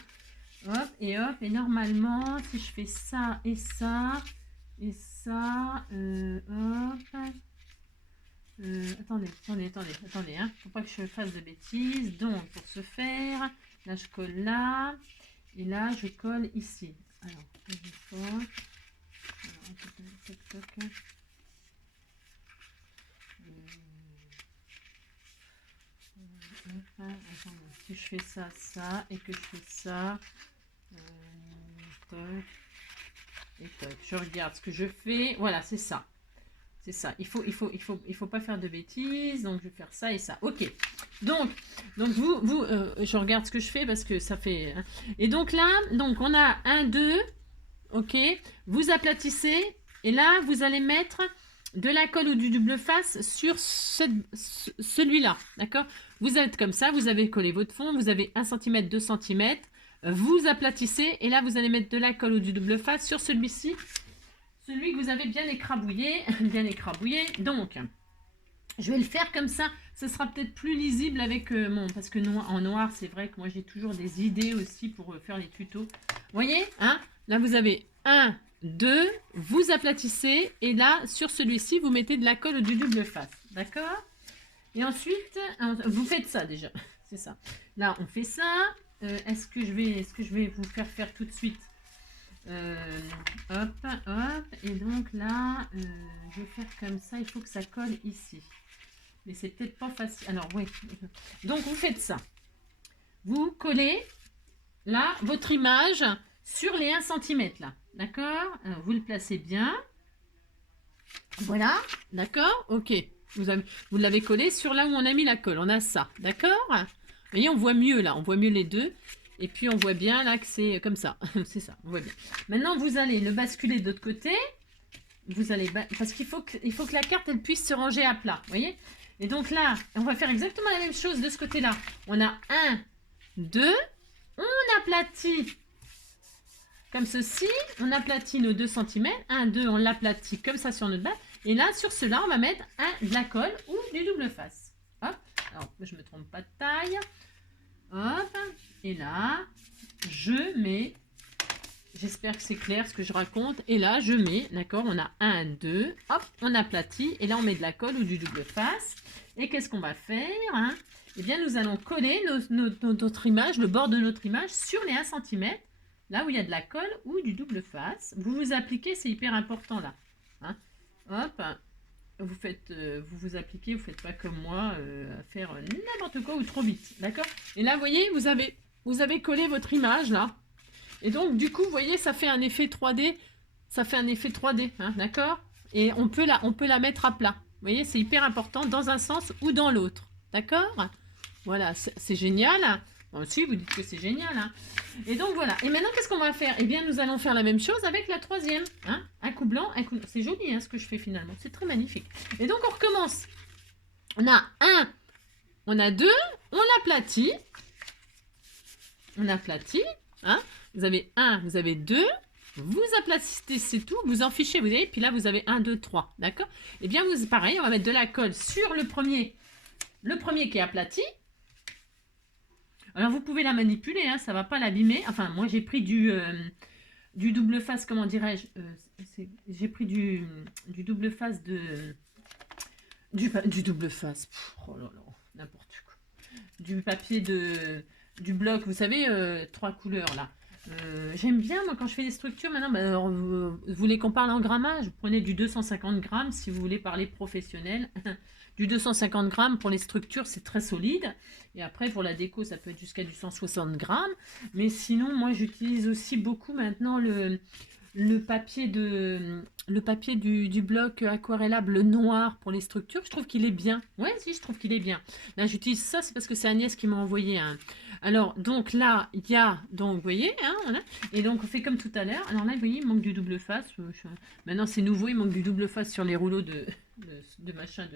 Hop. Et normalement, si je fais ça et ça, et ça, hop. Attendez, hein. Faut pas que je fasse de bêtises. Donc, pour ce faire, là, je colle là. Et là, je colle ici. Alors, je colle. Si je fais ça, ça, et que je fais ça, toc, et toc. Je regarde ce que je fais. Voilà, c'est ça. C'est ça. Il faut pas faire de bêtises. Donc, je vais faire ça et ça. Ok. Donc je regarde ce que je fais parce que ça fait. Hein. Et donc là, donc on a 1, 2. Ok. Vous aplatissez. Et là, vous allez mettre de la colle ou du double face sur celui-là. D'accord. Vous êtes comme ça. Vous avez collé votre fond. Vous avez 1 cm, 2 cm. Vous aplatissez. Et là, vous allez mettre de la colle ou du double face sur celui-ci. Celui que vous avez bien écrabouillé. Bien écrabouillé. Donc, je vais le faire comme ça. Ce sera peut-être plus lisible avec mon... Parce que en noir, c'est vrai que moi, j'ai toujours des idées aussi pour faire les tutos. Vous voyez, hein? Là, vous avez 1, 2. Vous aplatissez. Et là, sur celui-ci, vous mettez de la colle ou du double face. D'accord? Et ensuite, vous faites ça déjà. C'est ça. Là, on fait ça. Est-ce que je vais vous faire tout de suite? Hop, hop. Et donc là, je vais faire comme ça. Il faut que ça colle ici. Mais c'est peut-être pas facile. Alors, oui. Donc, vous faites ça. Vous collez, là, votre image sur les 1 cm, là. D'accord? Vous le placez bien. Voilà. D'accord? Ok. Vous l'avez collé sur là où on a mis la colle. On a ça. D'accord? Vous voyez, on voit mieux, là. On voit mieux les deux. Et puis, on voit bien, là, que c'est comme ça. C'est ça. On voit bien. Maintenant, vous allez le basculer de l'autre côté. Vous allez... Parce qu'il faut que la carte, elle puisse se ranger à plat. Vous voyez? Et donc là, on va faire exactement la même chose de ce côté-là. On a 1, 2, on aplatit comme ceci. On aplatit nos 2 cm. 1, 2, on l'aplatit comme ça sur notre base. Et là, sur cela, on va mettre de la colle ou du double face. Hop. Alors, je ne me trompe pas de taille. Hop. Et là, je mets... J'espère que c'est clair ce que je raconte. Et là, je mets, d'accord, on a 1, 2, hop, on aplatit. Et là, on met de la colle ou du double face. Et qu'est-ce qu'on va faire, hein? Eh bien, nous allons coller notre image, le bord de notre image, sur les 1 cm. Là où il y a de la colle ou du double face. Vous appliquez, c'est hyper important là. Hein? Hop, vous appliquez, vous ne faites pas comme moi, à faire n'importe quoi ou trop vite. D'accord? Et là, vous voyez, vous avez collé votre image là. Et donc, du coup, vous voyez, ça fait un effet 3D. Ça fait un effet 3D, hein, d'accord? Et on peut la mettre à plat. Vous voyez, c'est hyper important dans un sens ou dans l'autre. D'accord? Voilà, c'est génial. Moi aussi, vous dites que c'est génial. Hein. Et donc, voilà. Et maintenant, qu'est-ce qu'on va faire? Eh bien, nous allons faire la même chose avec la troisième. Hein? Un coup blanc, un coup... C'est joli, hein, ce que je fais finalement. C'est très magnifique. Et donc, on recommence. On a 1, on a 2, on l'aplatit. On aplatit. Hein? Vous avez 1, vous avez 2, vous aplatissez, c'est tout, vous en fichez, vous voyez, puis là vous avez 1, 2, 3, d'accord? Et bien, pareil, on va mettre de la colle sur le premier qui est aplati. Alors, vous pouvez la manipuler, hein, ça ne va pas l'abîmer. Enfin, moi, j'ai pris du double face, comment dirais-je? J'ai pris du double face du double face. Pff, oh là là, n'importe quoi. Du papier du bloc, vous savez, 3 couleurs, là. J'aime bien, moi, quand je fais des structures, maintenant, vous voulez qu'on parle en grammage? Vous prenez du 250 grammes, si vous voulez parler professionnel. Du 250 grammes pour les structures, c'est très solide. Et après, pour la déco, ça peut être jusqu'à du 160 grammes. Mais sinon, moi, j'utilise aussi beaucoup maintenant le papier du bloc aquarellable le noir pour les structures, je trouve qu'il est bien. Ouais, si, je trouve qu'il est bien. Là, j'utilise ça, c'est parce que c'est Agnès qui m'a envoyé un. Alors, donc là, il y a, donc, vous voyez, hein, voilà. Et donc, on fait comme tout à l'heure. Alors là, vous voyez, il manque du double face. Maintenant, c'est nouveau, il manque du double face sur les rouleaux de machin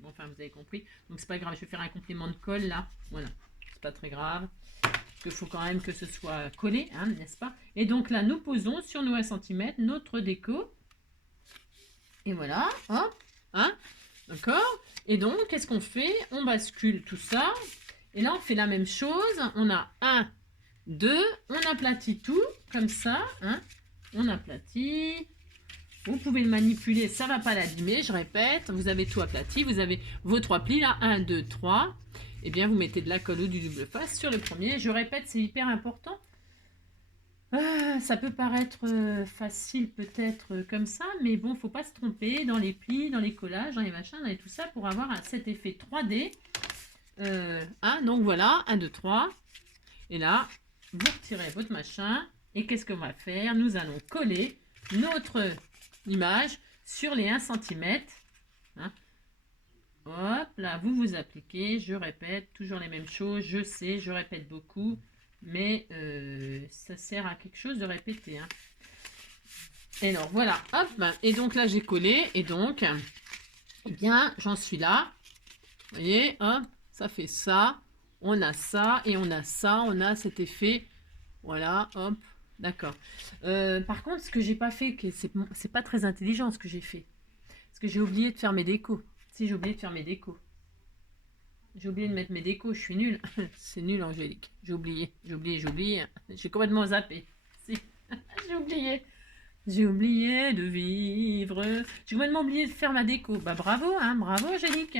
bon, enfin, vous avez compris. Donc, c'est pas grave, je vais faire un complément de colle, là. Voilà, c'est pas très grave. Il faut quand même que ce soit collé, hein, n'est-ce pas? Et donc là, nous posons sur nos 1 cm notre déco. Et voilà, hop, hein, d'accord? Et donc, qu'est-ce qu'on fait? On bascule tout ça. Et là, on fait la même chose. On a 1, 2, on aplatit tout, comme ça, hein. On aplatit. Vous pouvez le manipuler, ça ne va pas l'abîmer, je répète. Vous avez tout aplati, vous avez vos 3 plis là, 1, 2, 3. Et bien, vous mettez de la colle ou du double face sur le premier. Je répète, c'est hyper important. Ça peut paraître facile peut-être comme ça, mais bon, faut pas se tromper dans les plis, dans les collages, dans les machins, dans tout ça pour avoir cet effet 3D. Donc voilà, 1, 2, 3. Et là, vous retirez votre machin. Et qu'est-ce qu'on va faire? Nous allons coller notre image sur les 1 cm. Hein. Hop, là, vous vous appliquez. Je répète, toujours les mêmes choses. Je sais, je répète beaucoup. Mais ça sert à quelque chose de répéter. Hein. Et alors, voilà. Hop, et donc là, j'ai collé. Et donc, eh bien, j'en suis là. Vous voyez, hop, ça fait ça. On a ça et on a ça. On a cet effet. Voilà, hop. D'accord. Par contre, ce que j'ai pas fait, c'est pas très intelligent ce que j'ai fait. Parce que j'ai oublié de faire mes décos. Si, j'ai oublié de faire mes décos. J'ai oublié de mettre mes décos, je suis nulle. C'est nul, Angélique. J'ai oublié. J'ai complètement zappé. Si. J'ai oublié de vivre. J'ai complètement oublié de faire ma déco. Bah bravo, hein, bravo Angélique.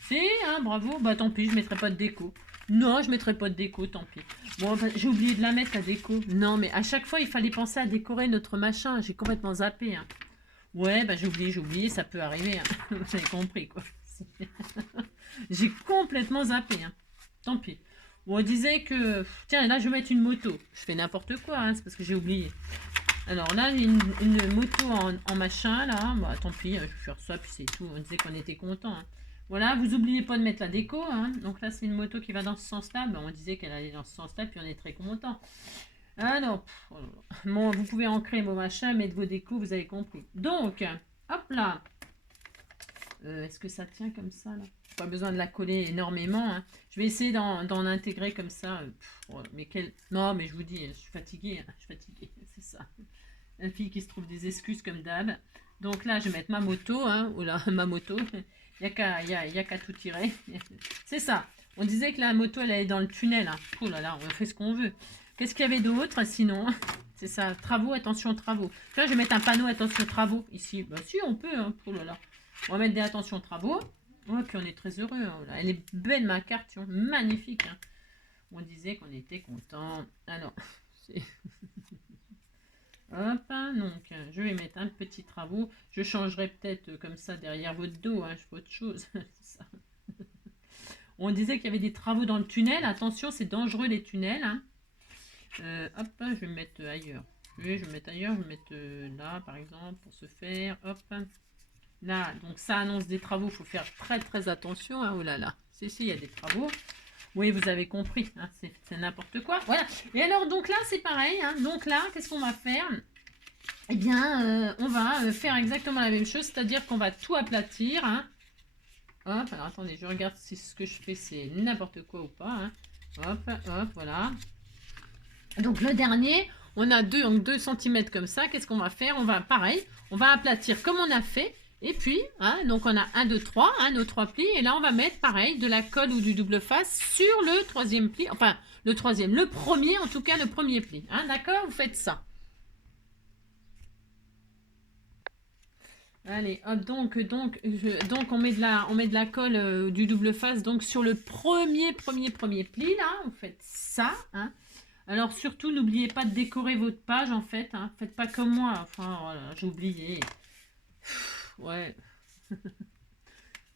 Si, hein, bravo. Bah tant pis, je mettrai pas de déco. Non, je mettrai pas de déco, tant pis. Bon, bah, j'ai oublié de la mettre, la déco. Non, mais à chaque fois, il fallait penser à décorer notre machin. J'ai complètement zappé. Hein. Ouais, bah j'ai oublié, ça peut arriver. Hein. Vous avez compris, quoi. J'ai complètement zappé. Hein. Tant pis. Bon, on disait que... Tiens, là, je vais mettre une moto. Je fais n'importe quoi, hein, c'est parce que j'ai oublié. Alors là, j'ai une moto en machin, là. Bah, tant pis, je vais faire ça, puis c'est tout. On disait qu'on était content. Hein. Voilà, vous oubliez pas de mettre la déco. Hein. Donc là, c'est une moto qui va dans ce sens-là. Ben, on disait qu'elle allait dans ce sens-là, puis on est très content. Ah non, bon, vous pouvez ancrer vos machins, mettre vos décos, vous avez compris. Donc, hop là. Est-ce que ça tient comme ça, là? Pas besoin de la coller énormément. Hein. Je vais essayer d'en intégrer comme ça. Mais quel... Non, mais je vous dis, je suis fatiguée. Hein. Je suis fatiguée, c'est ça. Une fille qui se trouve des excuses comme d'hab. Donc là, je vais mettre ma moto. Hein. Oula, ma moto. Il n'y a qu'à tout tirer. C'est ça. On disait que la moto, elle est dans le tunnel. Hein. Oh là là, on fait ce qu'on veut. Qu'est-ce qu'il y avait d'autre sinon? C'est ça. Travaux, attention, travaux. Là, je vais mettre un panneau attention, travaux ici. Bah si, on peut. Hein. Oh là là. On va mettre des attention, travaux. Oh, puis on est très heureux. Hein. Elle est belle, ma carte. Magnifique. Hein. On disait qu'on était content. Alors, c'est... Hop, donc je vais mettre un petit travaux. Je changerai peut-être comme ça derrière votre dos. Hein, je fais autre chose. Ça. On disait qu'il y avait des travaux dans le tunnel. Attention, c'est dangereux les tunnels. Hein. Hop, je vais me mettre ailleurs. Je vais me mettre ailleurs. Je vais me mettre là, par exemple, pour se faire. Hop. Là, donc ça annonce des travaux. Il faut faire très très attention. Hein. Oh là là. Si, il y a des travaux. Oui, vous avez compris, hein, c'est n'importe quoi. Voilà. Et alors, donc là, c'est pareil. Hein. Donc là, qu'est-ce qu'on va faire? Eh bien, on va faire exactement la même chose, c'est-à-dire qu'on va tout aplatir. Hein. Hop, alors attendez, je regarde si ce que je fais, c'est n'importe quoi ou pas. Hein. Hop, hop, voilà. Donc le dernier, on a 2 cm comme ça. Qu'est-ce qu'on va faire? On va, pareil, on va aplatir comme on a fait. Et puis, hein, donc on a 1, 2, 3, hein, nos 3 plis. Et là, on va mettre, pareil, de la colle ou du double face sur le 3e pli. Enfin, le premier, en tout cas, le premier pli. Hein, d'accord? Vous faites ça. Allez, hop, donc on met de la colle du double face donc sur le premier pli, là. Vous faites ça, hein. Alors, surtout, n'oubliez pas de décorer votre page, en fait. Hein. Faites pas comme moi. Enfin, voilà, j'ai oublié. Ouais.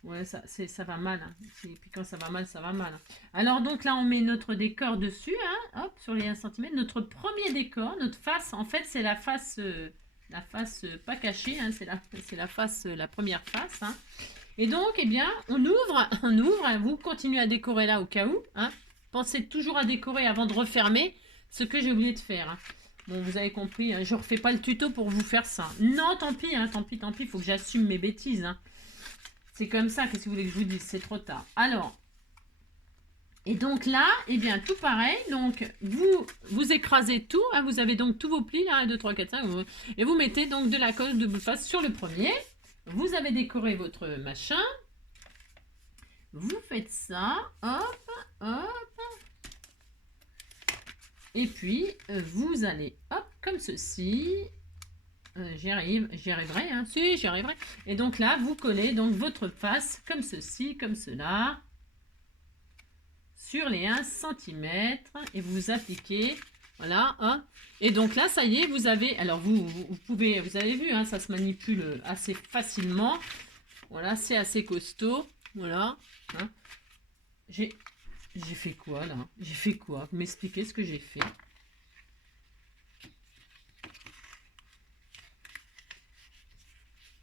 Ouais, ça va mal. Hein. Et puis quand ça va mal, ça va mal. Hein. Alors donc là, on met notre décor dessus, hein, hop, sur les 1 cm. Notre premier décor, notre face, en fait, c'est la face pas cachée, hein, c'est la face, la première face. Hein. Et donc, eh bien, on ouvre, hein, vous continuez à décorer là au cas où. Hein. Pensez toujours à décorer avant de refermer ce que j'ai oublié de faire. Hein. Bon, vous avez compris, hein, je ne refais pas le tuto pour vous faire ça. Non, tant pis, hein, tant pis, il faut que j'assume mes bêtises. Hein. C'est comme ça, qu'est-ce que vous voulez que je vous dise? C'est trop tard. Alors, et donc là, eh bien, tout pareil. Donc, vous écrasez tout. Hein, vous avez donc tous vos plis, là, 1, 2, 3, 4, 5. Et vous mettez donc de la colle double face sur le premier. Vous avez décoré votre machin. Vous faites ça. Hop, hop. Et puis, vous allez, hop, comme ceci. J'y arriverai, hein. Si, j'y arriverai. Et donc là, vous collez donc votre face comme ceci, comme cela, sur les 1 cm et vous appliquez, voilà, hein. Et donc là, ça y est, vous avez, alors vous pouvez, vous avez vu, hein, ça se manipule assez facilement, voilà, c'est assez costaud, voilà, hein. J'ai fait quoi là? J'ai fait quoi? Vous m'expliquez ce que j'ai fait?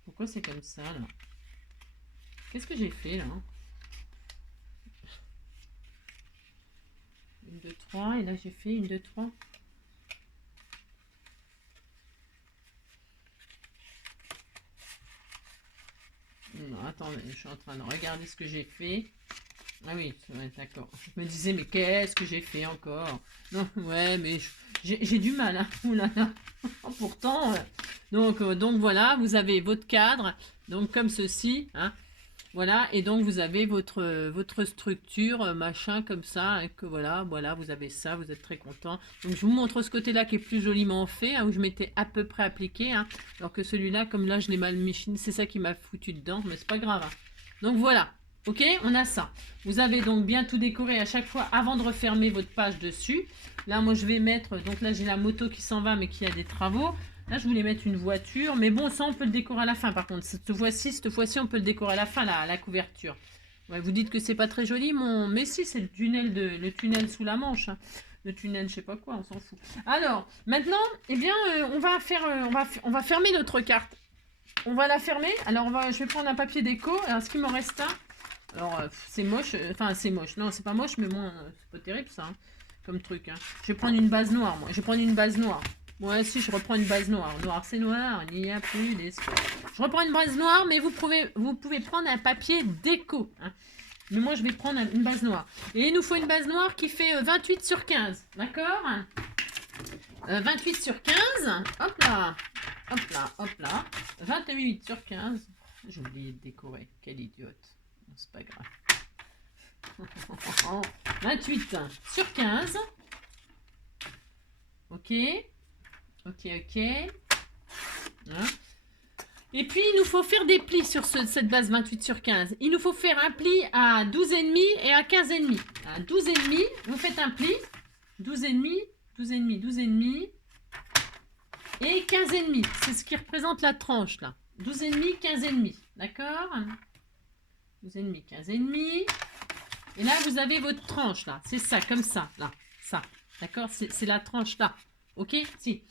Pourquoi c'est comme ça, là? Qu'est-ce que j'ai fait, là? 1, 2, 3. Et là, j'ai fait 1, 2, 3. Non, attendez, je suis en train de regarder ce que j'ai fait. Ah oui, ouais, d'accord. Je me disais, mais qu'est-ce que j'ai fait encore? Non, ouais, mais j'ai du mal. Hein. Ouh là là. Pourtant, donc voilà, vous avez votre cadre, donc comme ceci, hein. Voilà, et donc vous avez votre structure, machin, comme ça, et que voilà, vous avez ça, vous êtes très content. Donc je vous montre ce côté-là qui est plus joliment fait, hein, où je m'étais à peu près appliqué, hein, alors que celui-là, comme là, je l'ai mal michiné, c'est ça qui m'a foutu dedans, mais c'est pas grave. Hein. Donc voilà, ok, on a ça. Vous avez donc bien tout décoré à chaque fois avant de refermer votre page dessus. Là, moi, je vais mettre, donc là, j'ai la moto qui s'en va, mais qui a des travaux. Là, je voulais mettre une voiture, mais bon, ça, on peut le décorer à la fin. Par contre, cette fois-ci, on peut le décorer à la fin, la couverture. Ouais, vous dites que c'est pas très joli, mais si, c'est le tunnel sous la Manche. Hein. Le tunnel, je sais pas quoi, on s'en fout. Alors, maintenant, eh bien, on va fermer notre carte. On va la fermer. Alors, je vais prendre un papier déco. Alors, ce qui me reste là, alors, c'est moche. Enfin, c'est moche. Non, c'est pas moche, mais bon, c'est pas terrible ça, hein, comme truc. Hein. Je vais prendre une base noire, moi. Je vais prendre une base noire. Ouais, si, je reprends une base noire. Noir, c'est noir, il n'y a plus d'espoir. Je reprends une base noire, mais vous pouvez prendre un papier déco. Hein. Mais moi, je vais prendre une base noire. Et il nous faut une base noire qui fait 28 sur 15. D'accord 28 sur 15. Hop là. Hop là, hop là. 28 sur 15. J'ai oublié de décorer. Quelle idiote. Bon, c'est pas grave. 28 sur 15. Ok. Ok. Hein. Et puis, il nous faut faire des plis sur cette base 28 sur 15. Il nous faut faire un pli à 12,5 et à 15,5. À 12,5, vous faites un pli. 12,5, 12,5, 12,5 et 15,5. C'est ce qui représente la tranche, là. 12,5, 15,5. D'accord 12,5, 15,5. Et là, vous avez votre tranche, là. C'est ça, comme ça, là. Ça. D'accord? C'est la tranche, là. Ok? Si.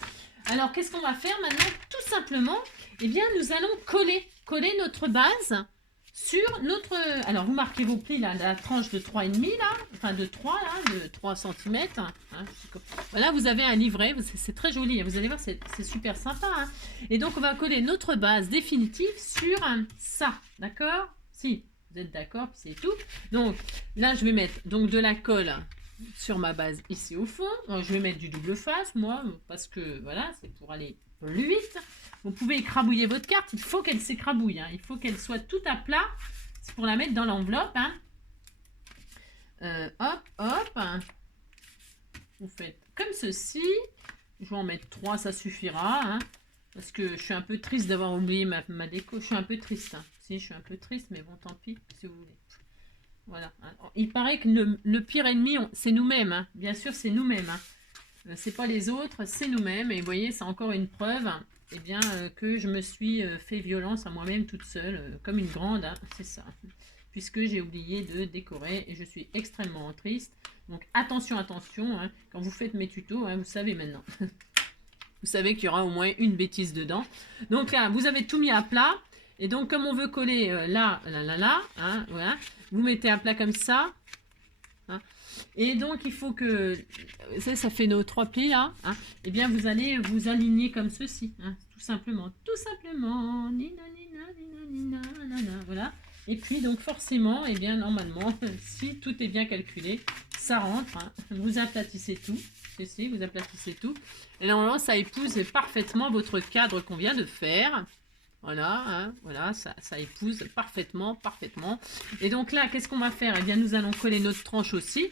Alors, qu'est-ce qu'on va faire maintenant? Tout simplement, eh bien, nous allons coller notre base sur notre... Alors, vous marquez vos plis, là, la tranche de 3,5, là, enfin de 3, là, de 3 cm. Hein, voilà, vous avez un livret, c'est très joli, hein, vous allez voir, c'est super sympa. Hein. Et donc, on va coller notre base définitive sur ça, d'accord? Si, vous êtes d'accord, c'est tout. Donc, là, je vais mettre donc de la colle sur ma base ici au fond. Alors, je vais mettre du double face, moi, parce que, voilà, c'est pour aller plus vite. Vous pouvez écrabouiller votre carte, il faut qu'elle s'écrabouille, hein. Il faut qu'elle soit tout à plat, c'est pour la mettre dans l'enveloppe. Hein. Hop, hop. Vous faites comme ceci. Je vais en mettre 3, ça suffira. Hein, parce que je suis un peu triste d'avoir oublié ma déco. Je suis un peu triste. Hein. Si, je suis un peu triste, mais bon, tant pis, si vous voulez. Voilà. Il paraît que le pire ennemi, c'est nous-mêmes. Hein. Bien sûr, c'est nous-mêmes. Hein. C'est pas les autres, c'est nous-mêmes. Et vous voyez, c'est encore une preuve eh bien, que je me suis fait violence à moi-même toute seule, comme une grande. Hein. C'est ça. puisque j'ai oublié de décorer et je suis extrêmement triste. Donc attention, attention, hein, quand vous faites mes tutos, hein, vous savez maintenant. Vous savez qu'il y aura au moins une bêtise dedans. Donc là, vous avez tout mis à plat. Et donc, comme on veut coller là, hein, voilà, vous mettez à plat comme ça. Hein, et donc, il faut que, ça fait nos 3 plis là. Hein, et bien, vous allez vous aligner comme ceci. Hein, tout simplement. Tout simplement. Nina, nina, nina, nina, nana, voilà. Et puis, donc, forcément, et bien, normalement, si tout est bien calculé, ça rentre. Hein, vous aplatissez tout. Ici, vous aplatissez tout. Et normalement, ça épouse parfaitement votre cadre qu'on vient de faire. Voilà, hein, voilà, ça épouse parfaitement, parfaitement. Et donc là, qu'est-ce qu'on va faire? Eh bien, nous allons coller notre tranche aussi.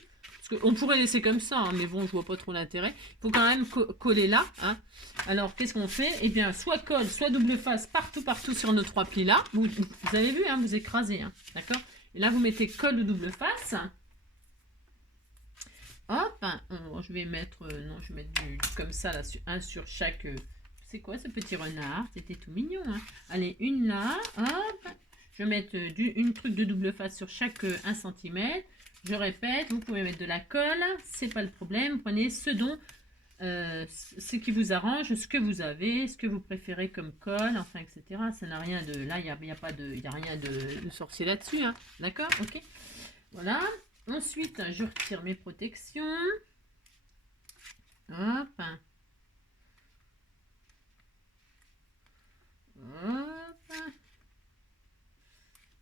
Parce qu'on pourrait laisser comme ça, hein, mais bon, je vois pas trop l'intérêt. Il faut quand même coller là. Hein. Alors, qu'est-ce qu'on fait? Eh bien, soit colle, soit double face, partout, partout sur nos 3 plis là. Vous avez vu, hein, vous écrasez, hein, d'accord? Et là, vous mettez colle ou double face. Hop, je vais mettre, non, je vais mettre comme ça, là, un sur chaque, c'est quoi ce petit renard? C'était tout mignon, hein. Allez, une là, hop, je vais mettre une truc de double face sur chaque 1 cm. Je répète, vous pouvez mettre de la colle, c'est pas le problème, prenez ce qui vous arrange, ce que vous avez, ce que vous préférez comme colle, enfin, etc. Ça n'a rien de, là, il n'y a rien de sorcier là-dessus, hein. D'accord? Ok. Voilà. Ensuite, je retire mes protections. Hop. Hop.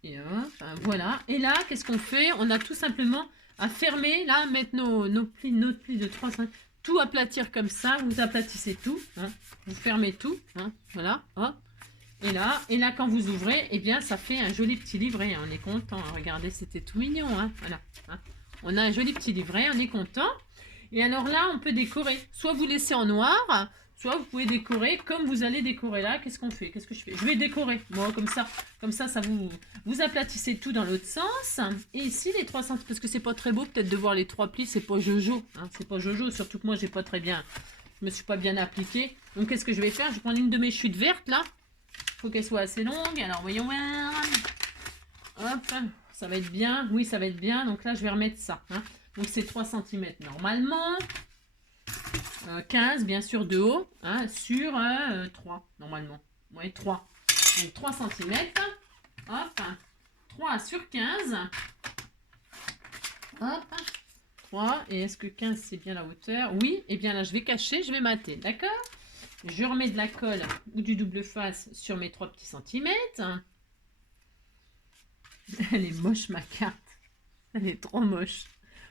Et hop. Voilà. Et là, qu'est-ce qu'on fait? On a tout simplement à fermer, là, mettre nos plis de 3, 5, tout aplatir comme ça. Vous aplatissez tout. Hein. Vous fermez tout. Hein. Voilà. Hop. Et là, quand vous ouvrez, eh bien, ça fait un joli petit livret. Hein. On est content. Regardez, c'était tout mignon. Hein. Voilà. Hein. On a un joli petit livret, on est content. Et alors là, on peut décorer. Soit vous laissez en noir, soit vous pouvez décorer comme vous allez décorer là. Qu'est-ce qu'on fait? Qu'est-ce que je fais? Je vais décorer. Moi, comme ça, ça vous aplatissez tout dans l'autre sens. Et ici, les 3 cm, parce que c'est pas très beau peut-être de voir les 3 plis, c'est pas jojo. Hein, c'est pas jojo, surtout que moi, j'ai pas très bien, je me suis pas bien appliquée. Donc, qu'est-ce que je vais faire? Je vais prendre une de mes chutes vertes là. Faut qu'elle soit assez longue. Alors, voyons voir. Hop. Ça va être bien, oui, ça va être bien. Donc là, je vais remettre ça. Hein. Donc c'est 3 cm normalement. 15, bien sûr, de haut. Hein, sur 3, normalement. Oui, 3. Donc 3 cm. Hop. 3 sur 15. Hop. 3. Et est-ce que 15, c'est bien la hauteur? Oui. Et bien là, je vais cacher, je vais mater. D'accord? Je remets de la colle ou du double face sur mes 3 petits centimètres. Elle est moche, ma carte. Elle est trop moche.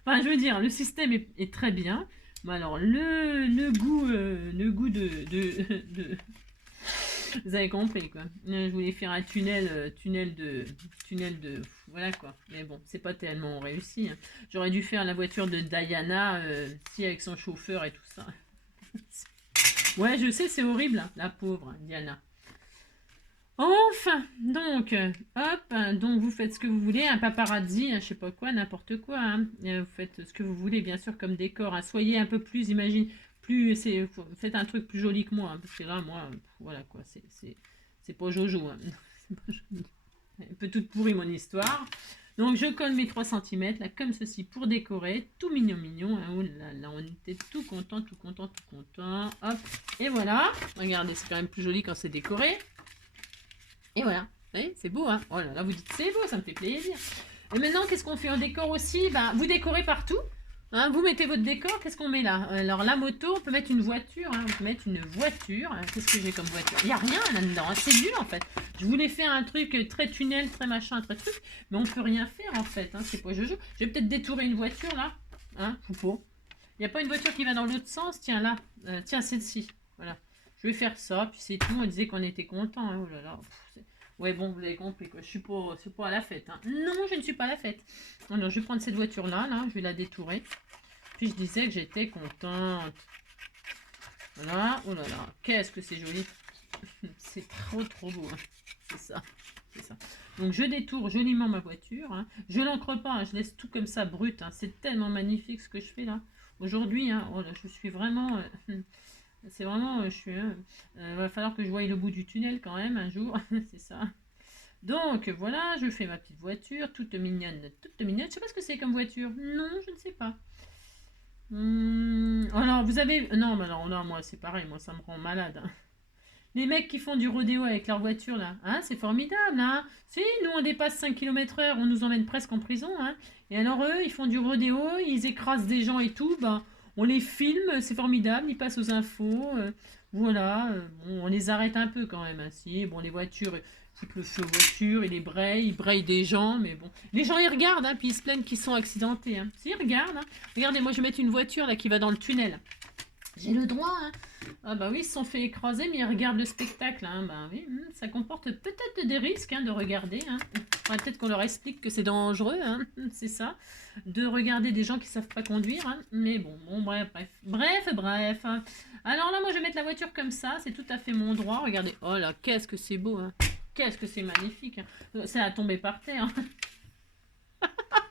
Enfin, je veux dire, le système est très bien. Mais alors, le goût de... Vous avez compris, quoi. Je voulais faire un tunnel de... Voilà, quoi. Mais bon, c'est pas tellement réussi. Hein. J'aurais dû faire la voiture de Diana, si, avec son chauffeur et tout ça. Ouais, je sais, c'est horrible, hein, la pauvre Diana. Enfin, donc, hop, donc vous faites ce que vous voulez, un paparazzi, je sais pas quoi, n'importe quoi, hein. Vous faites ce que vous voulez, bien sûr, comme décor, hein. Soyez un peu plus, faites un truc plus joli que moi, hein, parce que là, moi, voilà, quoi, c'est pas jojo, hein. Un peu toute pourrie mon histoire. Donc, je colle mes 3 cm, là, comme ceci, pour décorer, tout mignon, mignon, hein. Oh là là, on était tout content, tout content, tout content, hop, et voilà, regardez, c'est quand même plus joli quand c'est décoré. Et voilà, vous voyez, c'est beau, hein. Oh là là, vous dites c'est beau, ça me fait plaisir. Et maintenant, qu'est-ce qu'on fait? On décore aussi, vous décorez partout. Hein, vous mettez votre décor, qu'est-ce qu'on met là? Alors la moto, on peut mettre une voiture, hein, on peut mettre une voiture. Qu'est-ce que j'ai comme voiture? Il n'y a rien là-dedans, hein, c'est nul en fait. Je voulais faire un truc très tunnel, très machin, très truc, mais on peut rien faire en fait, hein, c'est pas jojo. Je vais peut-être détourer une voiture là, hein, Poupeau. Il n'y a pas une voiture qui va dans l'autre sens, tiens là, tiens celle-ci, voilà. Je vais faire ça, puis c'est tout, on disait qu'on était content, hein, oh là là. Ouais, bon, vous avez compris, quoi. Je suis pas à la fête. Hein. Non, je ne suis pas à la fête. Alors, je vais prendre cette voiture-là, là, je vais la détourer. Puis, je disais que j'étais contente. Voilà, oh là là, qu'est-ce que c'est joli. C'est trop, trop beau. Hein. C'est ça, c'est ça. Donc, je détourne joliment ma voiture. Hein. Je l'encre pas, hein. Je laisse tout comme ça, brut. Hein. C'est tellement magnifique ce que je fais, là. Aujourd'hui, hein, oh là, je suis vraiment... c'est vraiment, va falloir que je voie le bout du tunnel quand même un jour, c'est ça. Donc voilà, je fais ma petite voiture, toute mignonne, toute mignonne. Je sais pas ce que c'est comme voiture. Non, je ne sais pas. Alors, vous avez... Non, mais alors, non, moi, c'est pareil, moi, ça me rend malade, hein. Les mecs qui font du rodéo avec leur voiture, là, hein, c'est formidable, hein. Si, nous, on dépasse 5 km/h, on nous emmène presque en prison, hein. Et alors, eux, ils font du rodéo, ils écrasent des gens et tout, ben, on les filme, c'est formidable, ils passent aux infos, voilà, bon, on les arrête un peu quand même, hein, si, bon, les voitures, ils foutent le feu aux voitures, ils brayent des gens, mais bon. Les gens, ils regardent, hein, puis ils se plaignent qu'ils sont accidentés, hein. Si, ils regardent, hein. Regardez, moi, je vais mettre une voiture, là, qui va dans le tunnel. J'ai le droit, hein. Ah bah oui, ils se sont fait écraser, mais ils regardent le spectacle, hein. Bah oui, ça comporte peut-être des risques, hein, de regarder, hein. Faudrait peut-être qu'on leur explique que c'est dangereux, hein. C'est ça, de regarder des gens qui savent pas conduire, hein. Mais bon, bref, hein. Alors là, moi, je vais mettre la voiture comme ça, c'est tout à fait mon droit. Regardez, oh là, qu'est-ce que c'est beau, hein. Qu'est-ce que c'est magnifique, hein. C'est à tomber par terre, hein.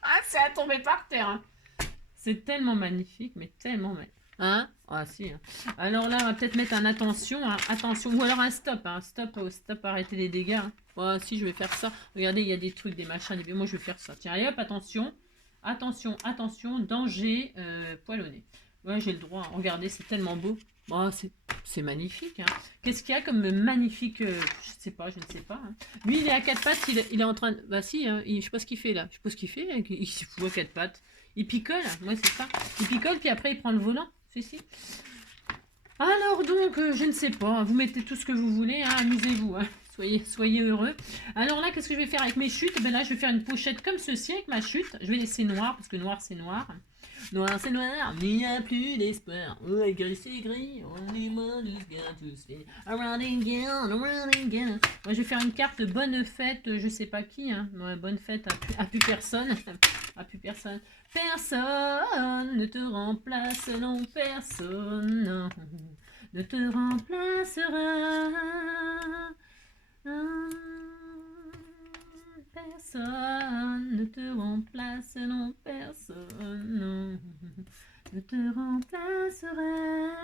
Ah, c'est à tomber par terre, hein. C'est tellement magnifique, mais tellement magnifique. Hein? Ah si, hein. Alors là, on va peut-être mettre un attention, hein. Attention, ou alors un stop, hein. Stop, stop, arrêtez les dégâts, hein. Oh, si, je vais faire ça. Regardez, il y a des trucs, des machins, moi je vais faire ça. Tiens, allez hop, attention. Attention, danger, poilonné. Ouais, j'ai le droit, hein. Regardez, c'est tellement beau. Oh, c'est magnifique, hein. Qu'est-ce qu'il y a comme magnifique, je ne sais pas, hein. Lui, il est à quatre pattes, il est en train de... Bah si, hein, je sais pas ce qu'il fait là. Je sais pas ce qu'il fait, il se fout à quatre pattes. Il picole, moi c'est ça. Il picole, puis après il prend le volant. Si. Alors donc, je ne sais pas, vous mettez tout ce que vous voulez, hein, amusez-vous, hein. Soyez heureux. Alors là, qu'est-ce que je vais faire avec mes chutes? Ben là, je vais faire une pochette comme ceci avec ma chute. Je vais laisser noir, parce que noir, c'est noir. Noir, c'est noir, mais il n'y a plus d'espoir. Oh, gris, c'est gris, on est mort, tous fait. Around again. Moi, je vais faire une carte bonne fête, je sais pas qui, hein. Ouais, bonne fête à plus personne. À plus personne. Personne ne te remplace, non, personne non, ne te remplacera. Personne ne te remplace, non, personne non, ne te remplacera.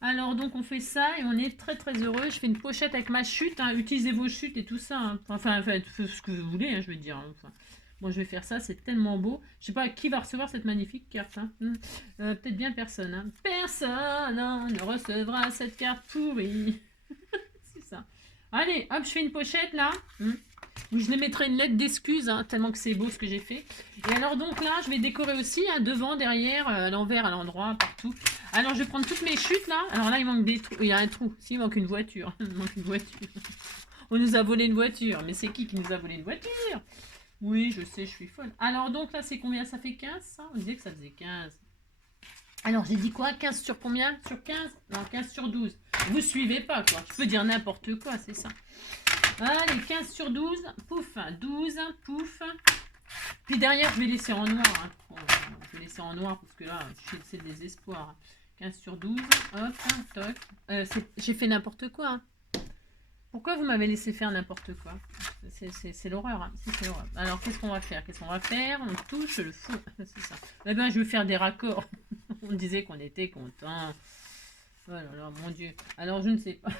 Alors donc on fait ça et on est très très heureux. Je fais une pochette avec ma chute, hein. Utilisez vos chutes et tout ça, hein. Enfin, faites ce que vous voulez, hein, je veux dire. Enfin, moi je vais faire ça, c'est tellement beau. Je sais pas qui va recevoir cette magnifique carte, hein. Peut-être bien personne, hein. Personne, hein, ne recevra cette carte pourrie. C'est ça. Allez, hop, je fais une pochette là. Je les mettrai une lettre d'excuse, hein, tellement que c'est beau ce que j'ai fait. Et alors donc là, je vais décorer aussi, hein, devant, derrière, à l'envers, à l'endroit, partout. Alors je vais prendre toutes mes chutes là. Alors là, il manque des trous. Il y a un trou. Si, il manque une voiture. Il manque une voiture. On nous a volé une voiture. Mais c'est qui nous a volé une voiture? Oui, je sais, je suis folle. Alors donc là, c'est combien? Ça fait 15, ça? On disait que ça faisait 15. Alors j'ai dit quoi? 15 sur combien? Sur 15? Non, 15 sur 12. Vous suivez pas, quoi. Je peux dire n'importe quoi, c'est ça. Allez, 15 sur 12. Pouf. 12. Pouf. Puis derrière, je vais laisser en noir, hein. Bon, je vais laisser en noir parce que là, c'est le désespoir. 15 sur 12. Hop, toc. J'ai fait n'importe quoi, hein. Pourquoi vous m'avez laissé faire n'importe quoi? C'est l'horreur, hein. C'est l'horreur. Alors, qu'est-ce qu'on va faire? On touche le fou. C'est ça. Eh bien, je vais faire des raccords. On disait qu'on était content. Oh là là, mon Dieu. Alors, je ne sais pas.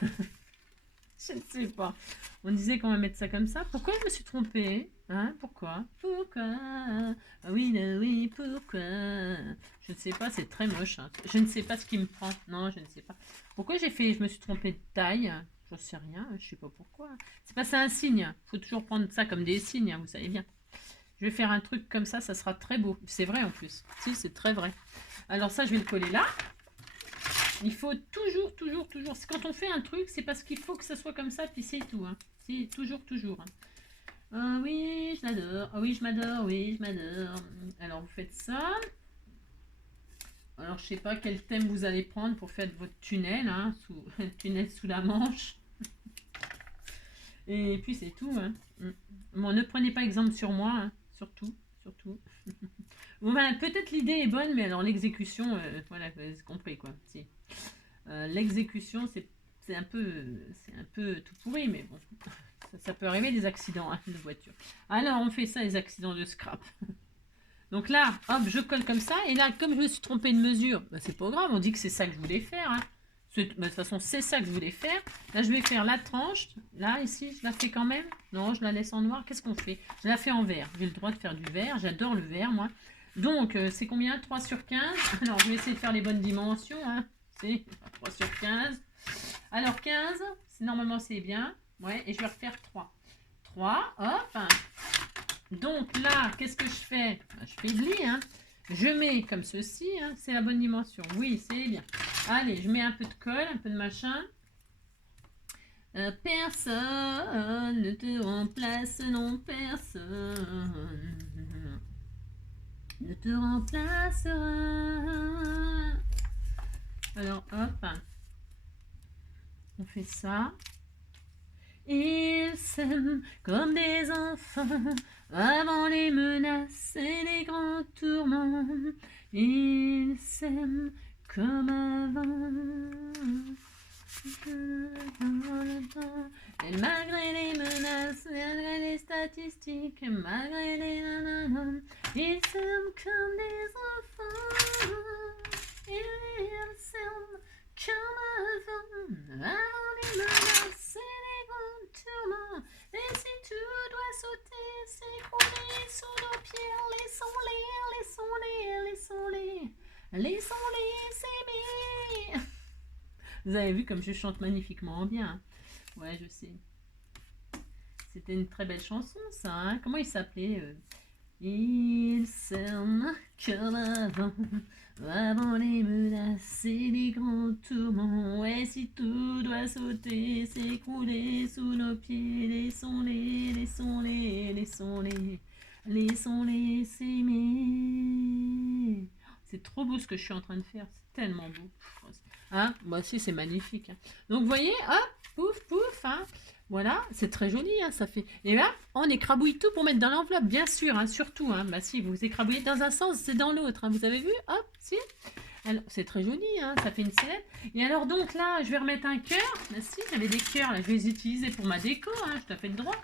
Je ne sais pas. On disait qu'on va mettre ça comme ça. Pourquoi je me suis trompée? Hein? Pourquoi? Ah oui, pourquoi? Je ne sais pas, c'est très moche, hein. Je ne sais pas ce qui me prend. Non, je ne sais pas. Pourquoi je me suis trompée de taille? J'en sais rien, je ne sais pas pourquoi. C'est pas ça un signe. Il faut toujours prendre ça comme des signes, hein, vous savez bien. Je vais faire un truc comme ça sera très beau. C'est vrai en plus. Si, c'est très vrai. Alors ça, je vais le coller là. Il faut toujours. Quand on fait un truc, c'est parce qu'il faut que ça soit comme ça, puis c'est tout, hein. C'est toujours. Hein. Oh oui, je l'adore. Oh oui, je m'adore. Alors, vous faites ça. Alors, je sais pas quel thème vous allez prendre pour faire votre tunnel, hein, tunnel sous la Manche. Et puis, c'est tout, hein. Bon, ne prenez pas exemple sur moi, hein. Surtout. Bon, ben, peut-être l'idée est bonne, mais alors l'exécution, voilà, vous avez compris, quoi. Si. L'exécution, c'est un peu tout pourri, mais bon, ça peut arriver des accidents, hein, de voiture. Alors, on fait ça, les accidents de scrap. Donc là, hop, je colle comme ça, et là, comme je me suis trompée de mesure, bah, c'est pas grave, on dit que c'est ça que je voulais faire, hein. De toute façon, c'est ça que je voulais faire. Là, je vais faire la tranche. Là, ici, je la fais quand même. Non, je la laisse en noir. Qu'est-ce qu'on fait? Je la fais en vert. J'ai le droit de faire du vert. J'adore le vert, moi. Donc, c'est combien? 3 sur 15. Alors, je vais essayer de faire les bonnes dimensions. Hein. C'est 3 sur 15. Alors, 15, normalement, c'est bien. Ouais, et je vais refaire 3. 3, hop. Donc, là, qu'est-ce que je fais? Je fais de lit, hein. Je mets comme ceci, hein, c'est la bonne dimension. Oui, c'est bien. Allez, je mets un peu de colle, un peu de machin. Personne ne te remplace, non, personne ne te remplacera. Alors, hop. On fait ça. Ils s'aiment comme des enfants avant les menaces et les grands tourments. Ils s'aiment comme avant. Et malgré les menaces, malgré les statistiques, malgré les nanana, ils s'aiment comme des enfants. Ils s'aiment comme avant les menaces et les grands tourments. Et si tu dois sauter, s'écrouler sous nos pieds, laissons-les, laissons-les, laissons-les, laissons-les s'aimer. Vous avez vu comme je chante magnifiquement bien. Ouais, je sais. C'était une très belle chanson, ça. Hein. Comment il s'appelait Il s'aime comme avant les menaces et les grands tourments. Ouais, si tout doit sauter, s'écrouler sous nos pieds, laissons-les, laissons-les, laissons-les, laissons-les s'aimer. C'est trop beau ce que je suis en train de faire. C'est tellement beau. Hein, moi aussi, c'est magnifique. Hein. Donc, vous voyez, hop, pouf, pouf, hein. Voilà, c'est très joli, hein, ça fait. Et là, on écrabouille tout pour mettre dans l'enveloppe, bien sûr, hein, surtout. Hein. Bah si, vous écrabouillez dans un sens, c'est dans l'autre. Hein, vous avez vu? Hop, si. Alors, c'est très joli, hein, ça fait une scénette. Et alors, donc là, je vais remettre un cœur. Bah, si, j'avais des cœurs, là, je vais les utiliser pour ma déco, hein, je te fais le droit.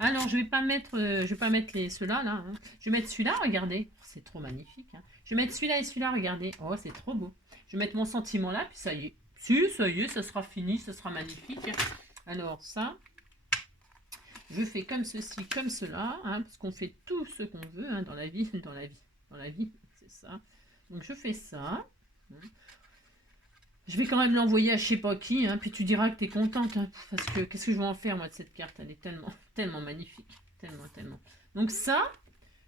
Alors, je vais pas mettre, ceux-là, là. Hein. Je vais mettre celui-là, regardez. C'est trop magnifique. Hein. Je vais mettre celui-là et celui-là, regardez. Oh, c'est trop beau. Je vais mettre mon sentiment là, puis ça y est. Si, ça y est, ça sera fini, ça sera magnifique. Alors, ça, je fais comme ceci, comme cela, hein, parce qu'on fait tout ce qu'on veut hein, dans la vie, c'est ça. Donc, je fais ça. Je vais quand même l'envoyer à je sais pas qui, hein, puis tu diras que tu es contente, hein, parce que qu'est-ce que je vais en faire, moi, de cette carte? Elle est tellement, tellement magnifique. Tellement, tellement. Donc, ça,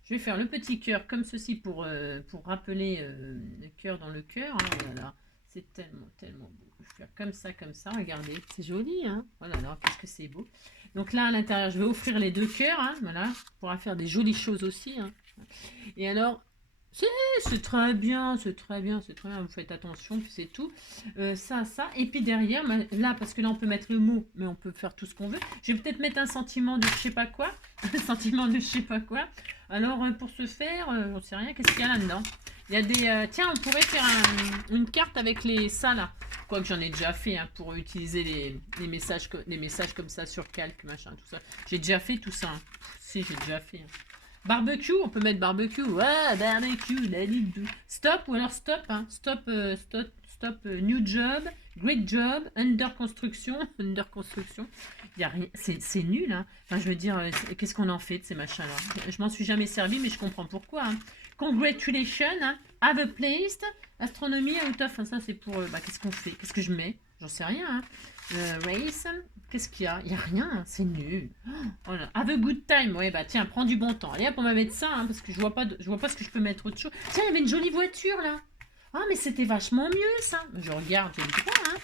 je vais faire le petit cœur comme ceci pour rappeler le cœur dans le cœur. Hein, voilà. C'est tellement, tellement beau. Je vais faire comme ça, regardez. C'est joli, hein. Voilà, alors qu'est-ce que c'est beau. Donc là, à l'intérieur, je vais offrir les deux cœurs, hein, voilà. On pourra faire des jolies choses aussi. Hein. Et alors, c'est très bien, c'est très bien, c'est très bien. Vous faites attention, puis c'est tout. Ça. Et puis derrière, là, parce que là, on peut mettre le mot, mais on peut faire tout ce qu'on veut. Je vais peut-être mettre un sentiment de je sais pas quoi. Un sentiment de je sais pas quoi. Alors, pour ce faire, j'en sais rien. Qu'est-ce qu'il y a là-dedans? Il y a des... tiens, on pourrait faire une carte avec ça, là. Quoique j'en ai déjà fait, hein, pour utiliser les messages comme ça sur calque, machin, tout ça. J'ai déjà fait tout ça. Hein. Si, j'ai déjà fait. Hein. Barbecue, on peut mettre barbecue. Ouais, barbecue, la ligue. Stop, ou alors stop. Hein. Stop, new job, great job, under construction. Under construction. Il y a rien. C'est nul. Hein. Enfin, je veux dire, qu'est-ce qu'on en fait de ces machins-là? Je m'en suis jamais servi, mais je comprends pourquoi. Hein. Congratulations, hein. Have a placed. Astronomy out of. Enfin, ça, c'est pour. Qu'est-ce qu'on fait? Qu'est-ce que je mets? J'en sais rien. Hein. Race. Qu'est-ce qu'il y a? Il n'y a rien, hein. C'est nul. Voilà. Have a good time. Ouais, bah tiens, prends du bon temps. Allez hop, on va mettre ça, hein, parce que je vois pas ce que je peux mettre autre chose. Tiens, il y avait une jolie voiture là. Ah, mais c'était vachement mieux ça. Je regarde, j'ai le droit, hein.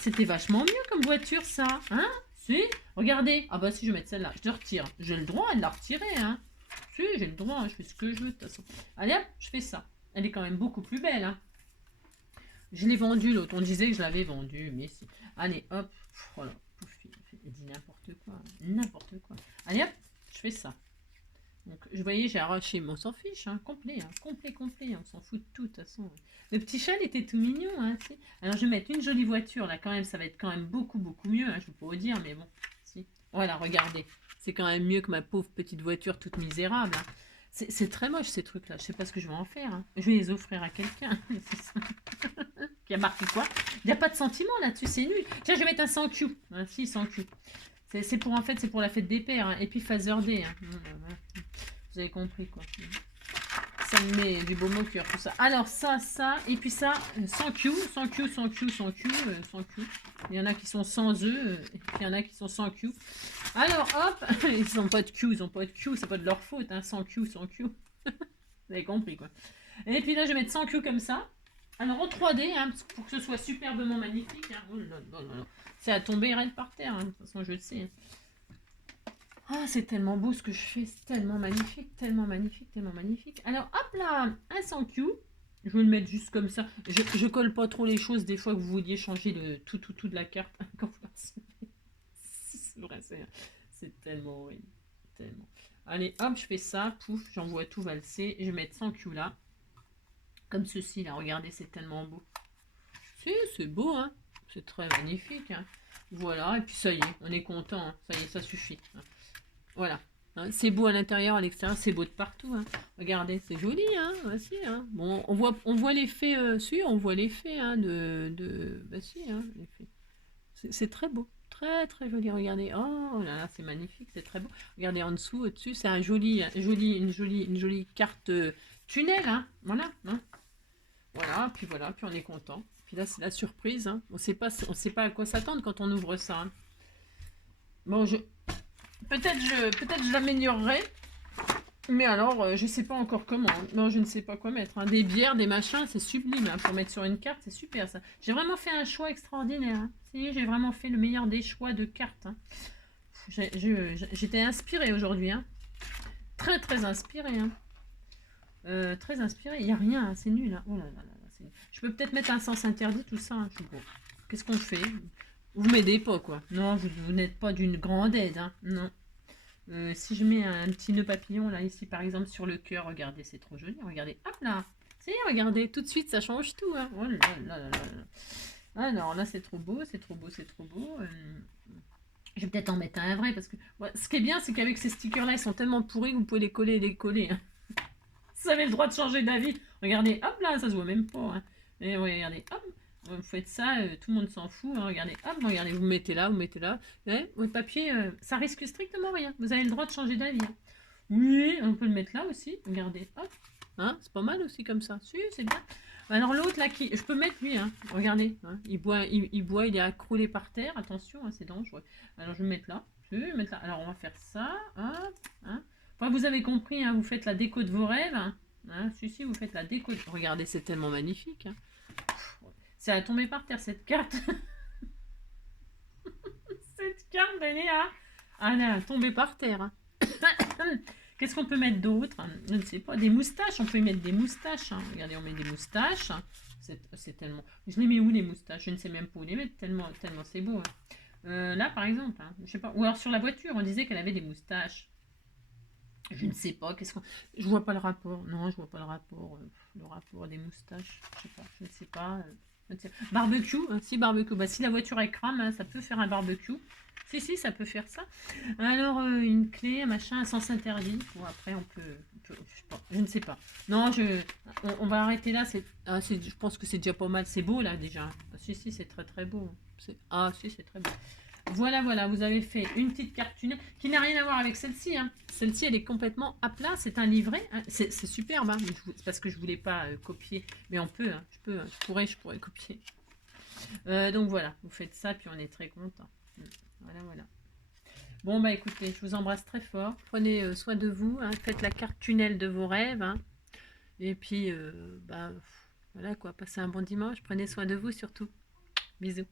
C'était vachement mieux comme voiture ça. Hein? Si? Regardez. Ah bah si, je vais mettre celle-là. Je te retire. J'ai le droit de la retirer, hein. Si, j'ai le droit, hein. Je fais ce que je veux de toute façon. Allez hop, je fais ça. Elle est quand même beaucoup plus belle, hein. Je l'ai vendue l'autre. On disait que je l'avais vendue, mais si. Allez, hop. Voilà. Il dit n'importe quoi. N'importe quoi. Allez hop, je fais ça. Donc, vous voyez, j'ai arraché, mais on s'en fiche, hein, complet, hein, complet, on s'en fout de tout, de toute façon. Le petit châle était tout mignon, hein, si. Alors, je vais mettre une jolie voiture, là, quand même, ça va être quand même beaucoup, beaucoup mieux, hein, je ne peux pas vous dire, mais bon, si. Voilà, regardez, c'est quand même mieux que ma pauvre petite voiture toute misérable, hein. C'est très moche, ces trucs-là, je sais pas ce que je vais en faire, hein. Je vais les offrir à quelqu'un, c'est ça. qui a marqué quoi? Il n'y a pas de sentiment là-dessus, c'est nul. Tiens, je vais mettre un 100 Q. Si, 100 Q. C'est pour, en fait, c'est pour la fête des pères. Hein. Et puis Father Day. Hein. Vous avez compris, quoi. Ça me met du beau au cœur, tout ça. Alors, ça, et puis ça, 100 Q, 100 Q, 100 Q, 100 Q, 100 Q. Il y en a qui sont sans eux, et puis il y en a qui sont sans Q. Alors, hop, ils n'ont pas de Q, ils n'ont pas de Q, c'est pas de leur faute, hein, 100 Q, 100 Q. Vous avez compris, quoi. Et puis là, je vais mettre 100 Q comme ça. Alors, en 3D, hein, pour que ce soit superbement magnifique. Hein. Oh là là là là. C'est à tomber raide par terre, hein. De toute façon, je le sais. Hein. Ah, c'est tellement beau ce que je fais, c'est tellement magnifique, tellement magnifique, tellement magnifique. Alors, hop là, un 100 Q. Je vais le mettre juste comme ça. Je colle pas trop les choses des fois que vous vouliez changer de tout de la carte. C'est vrai, c'est tellement horrible. Tellement. Allez, hop, je fais ça, pouf, j'envoie tout valser. Je vais mettre 100 Q là. Comme ceci, là, regardez, c'est tellement beau. C'est beau, hein. C'est très magnifique, hein. Voilà, et puis ça y est, on est content, hein. Ça y est, ça suffit. Hein. Voilà. Hein, c'est beau à l'intérieur, à l'extérieur, c'est beau de partout. Hein. Regardez, c'est joli, hein. Voici, hein. Bon, on voit l'effet, on voit l'effet, hein, voici, hein, l'effet. C'est très beau. Très très joli, regardez. Oh là là, c'est magnifique, c'est très beau. Regardez en dessous, au-dessus, c'est une jolie carte tunnel, hein. Voilà, hein. Voilà, puis on est content. Puis là, c'est la surprise. Hein. On sait pas à quoi s'attendre quand on ouvre ça. Hein. Bon, peut-être je l'améliorerai. Mais alors, je sais pas encore comment. Non, je ne sais pas quoi mettre. Hein. Des bières, des machins, c'est sublime. Hein. Pour mettre sur une carte, c'est super ça. J'ai vraiment fait un choix extraordinaire. Hein. Si, j'ai vraiment fait le meilleur des choix de cartes. Hein. J'étais inspirée aujourd'hui. Hein. Très très inspirée. Hein. Très inspirée. Il n'y a rien. Hein. C'est nul. Hein. Oh là là là. Je peux peut-être mettre un sens interdit, tout ça. Hein. Bon. Qu'est-ce qu'on fait? Vous m'aidez pas, quoi. Non, vous n'êtes pas d'une grande aide. Hein. Non. Si je mets un petit nœud papillon, là, ici, par exemple, sur le cœur, regardez, c'est trop joli. Regardez, hop là. C'est regardez, tout de suite, ça change tout. Hein. Oh là là là là. Alors là, c'est trop beau, c'est trop beau, c'est trop beau. Je vais peut-être en mettre un vrai, parce que ouais, ce qui est bien, c'est qu'avec ces stickers-là, ils sont tellement pourris que vous pouvez les coller et les coller. Hein. Vous avez le droit de changer d'avis. Regardez, hop là, ça se voit même pas. Hein. Et ouais, regardez, hop, vous faites ça, tout le monde s'en fout. Hein. Regardez, hop, regardez, vous mettez là, vous mettez là. Et, votre papier, ça risque strictement rien. Vous avez le droit de changer d'avis. Hein. Oui, on peut le mettre là aussi. Regardez, hop. Hein, c'est pas mal aussi comme ça. Si, c'est bien. Alors l'autre là, je peux mettre lui. Hein. Regardez, hein. Il boit, il est accroulé par terre. Attention, hein, c'est dangereux. Alors je vais mettre là. Je vais mettre là. Alors on va faire ça. Hop, hein. Enfin, vous avez compris, hein, vous faites la déco de vos rêves. Hein. Hein, si, vous faites la déco. Regardez, c'est tellement magnifique. Hein. C'est à tomber par terre, cette carte. Cette carte, elle est à tomber par terre. Hein. Qu'est-ce qu'on peut mettre d'autre? Je ne sais pas. Des moustaches. On peut y mettre des moustaches. Hein. Regardez, on met des moustaches. C'est tellement... Je les mets où, les moustaches? Je ne sais même pas où les mettre, tellement c'est beau. Hein. Là, par exemple, hein, je sais pas. Ou alors sur la voiture, on disait qu'elle avait des moustaches. Je ne sais pas, je vois pas le rapport. Non, je vois pas le rapport des moustaches. Je sais pas, je ne sais pas. Barbecue, hein, si barbecue. Bah, si la voiture elle crame, hein, ça peut faire un barbecue. Si, ça peut faire ça. Alors, une clé, un machin, un sens interdit. Bon, après, on peut je ne sais pas. Non, on va arrêter là. Je pense que c'est déjà pas mal. C'est beau, là, déjà. Si, c'est très, très beau. Si, c'est très beau. Voilà, vous avez fait une petite carte tunnel qui n'a rien à voir avec celle-ci. Hein. Celle-ci, elle est complètement à plat. C'est un livret. Hein. C'est superbe. Hein. C'est parce que je voulais pas copier. Mais on peut. Hein. Je pourrais copier. Donc voilà, vous faites ça, puis on est très content. Voilà. Bon, bah écoutez, je vous embrasse très fort. Prenez soin de vous. Hein. Faites la carte tunnel de vos rêves. Hein. Et puis, voilà quoi. Passez un bon dimanche. Prenez soin de vous surtout. Bisous.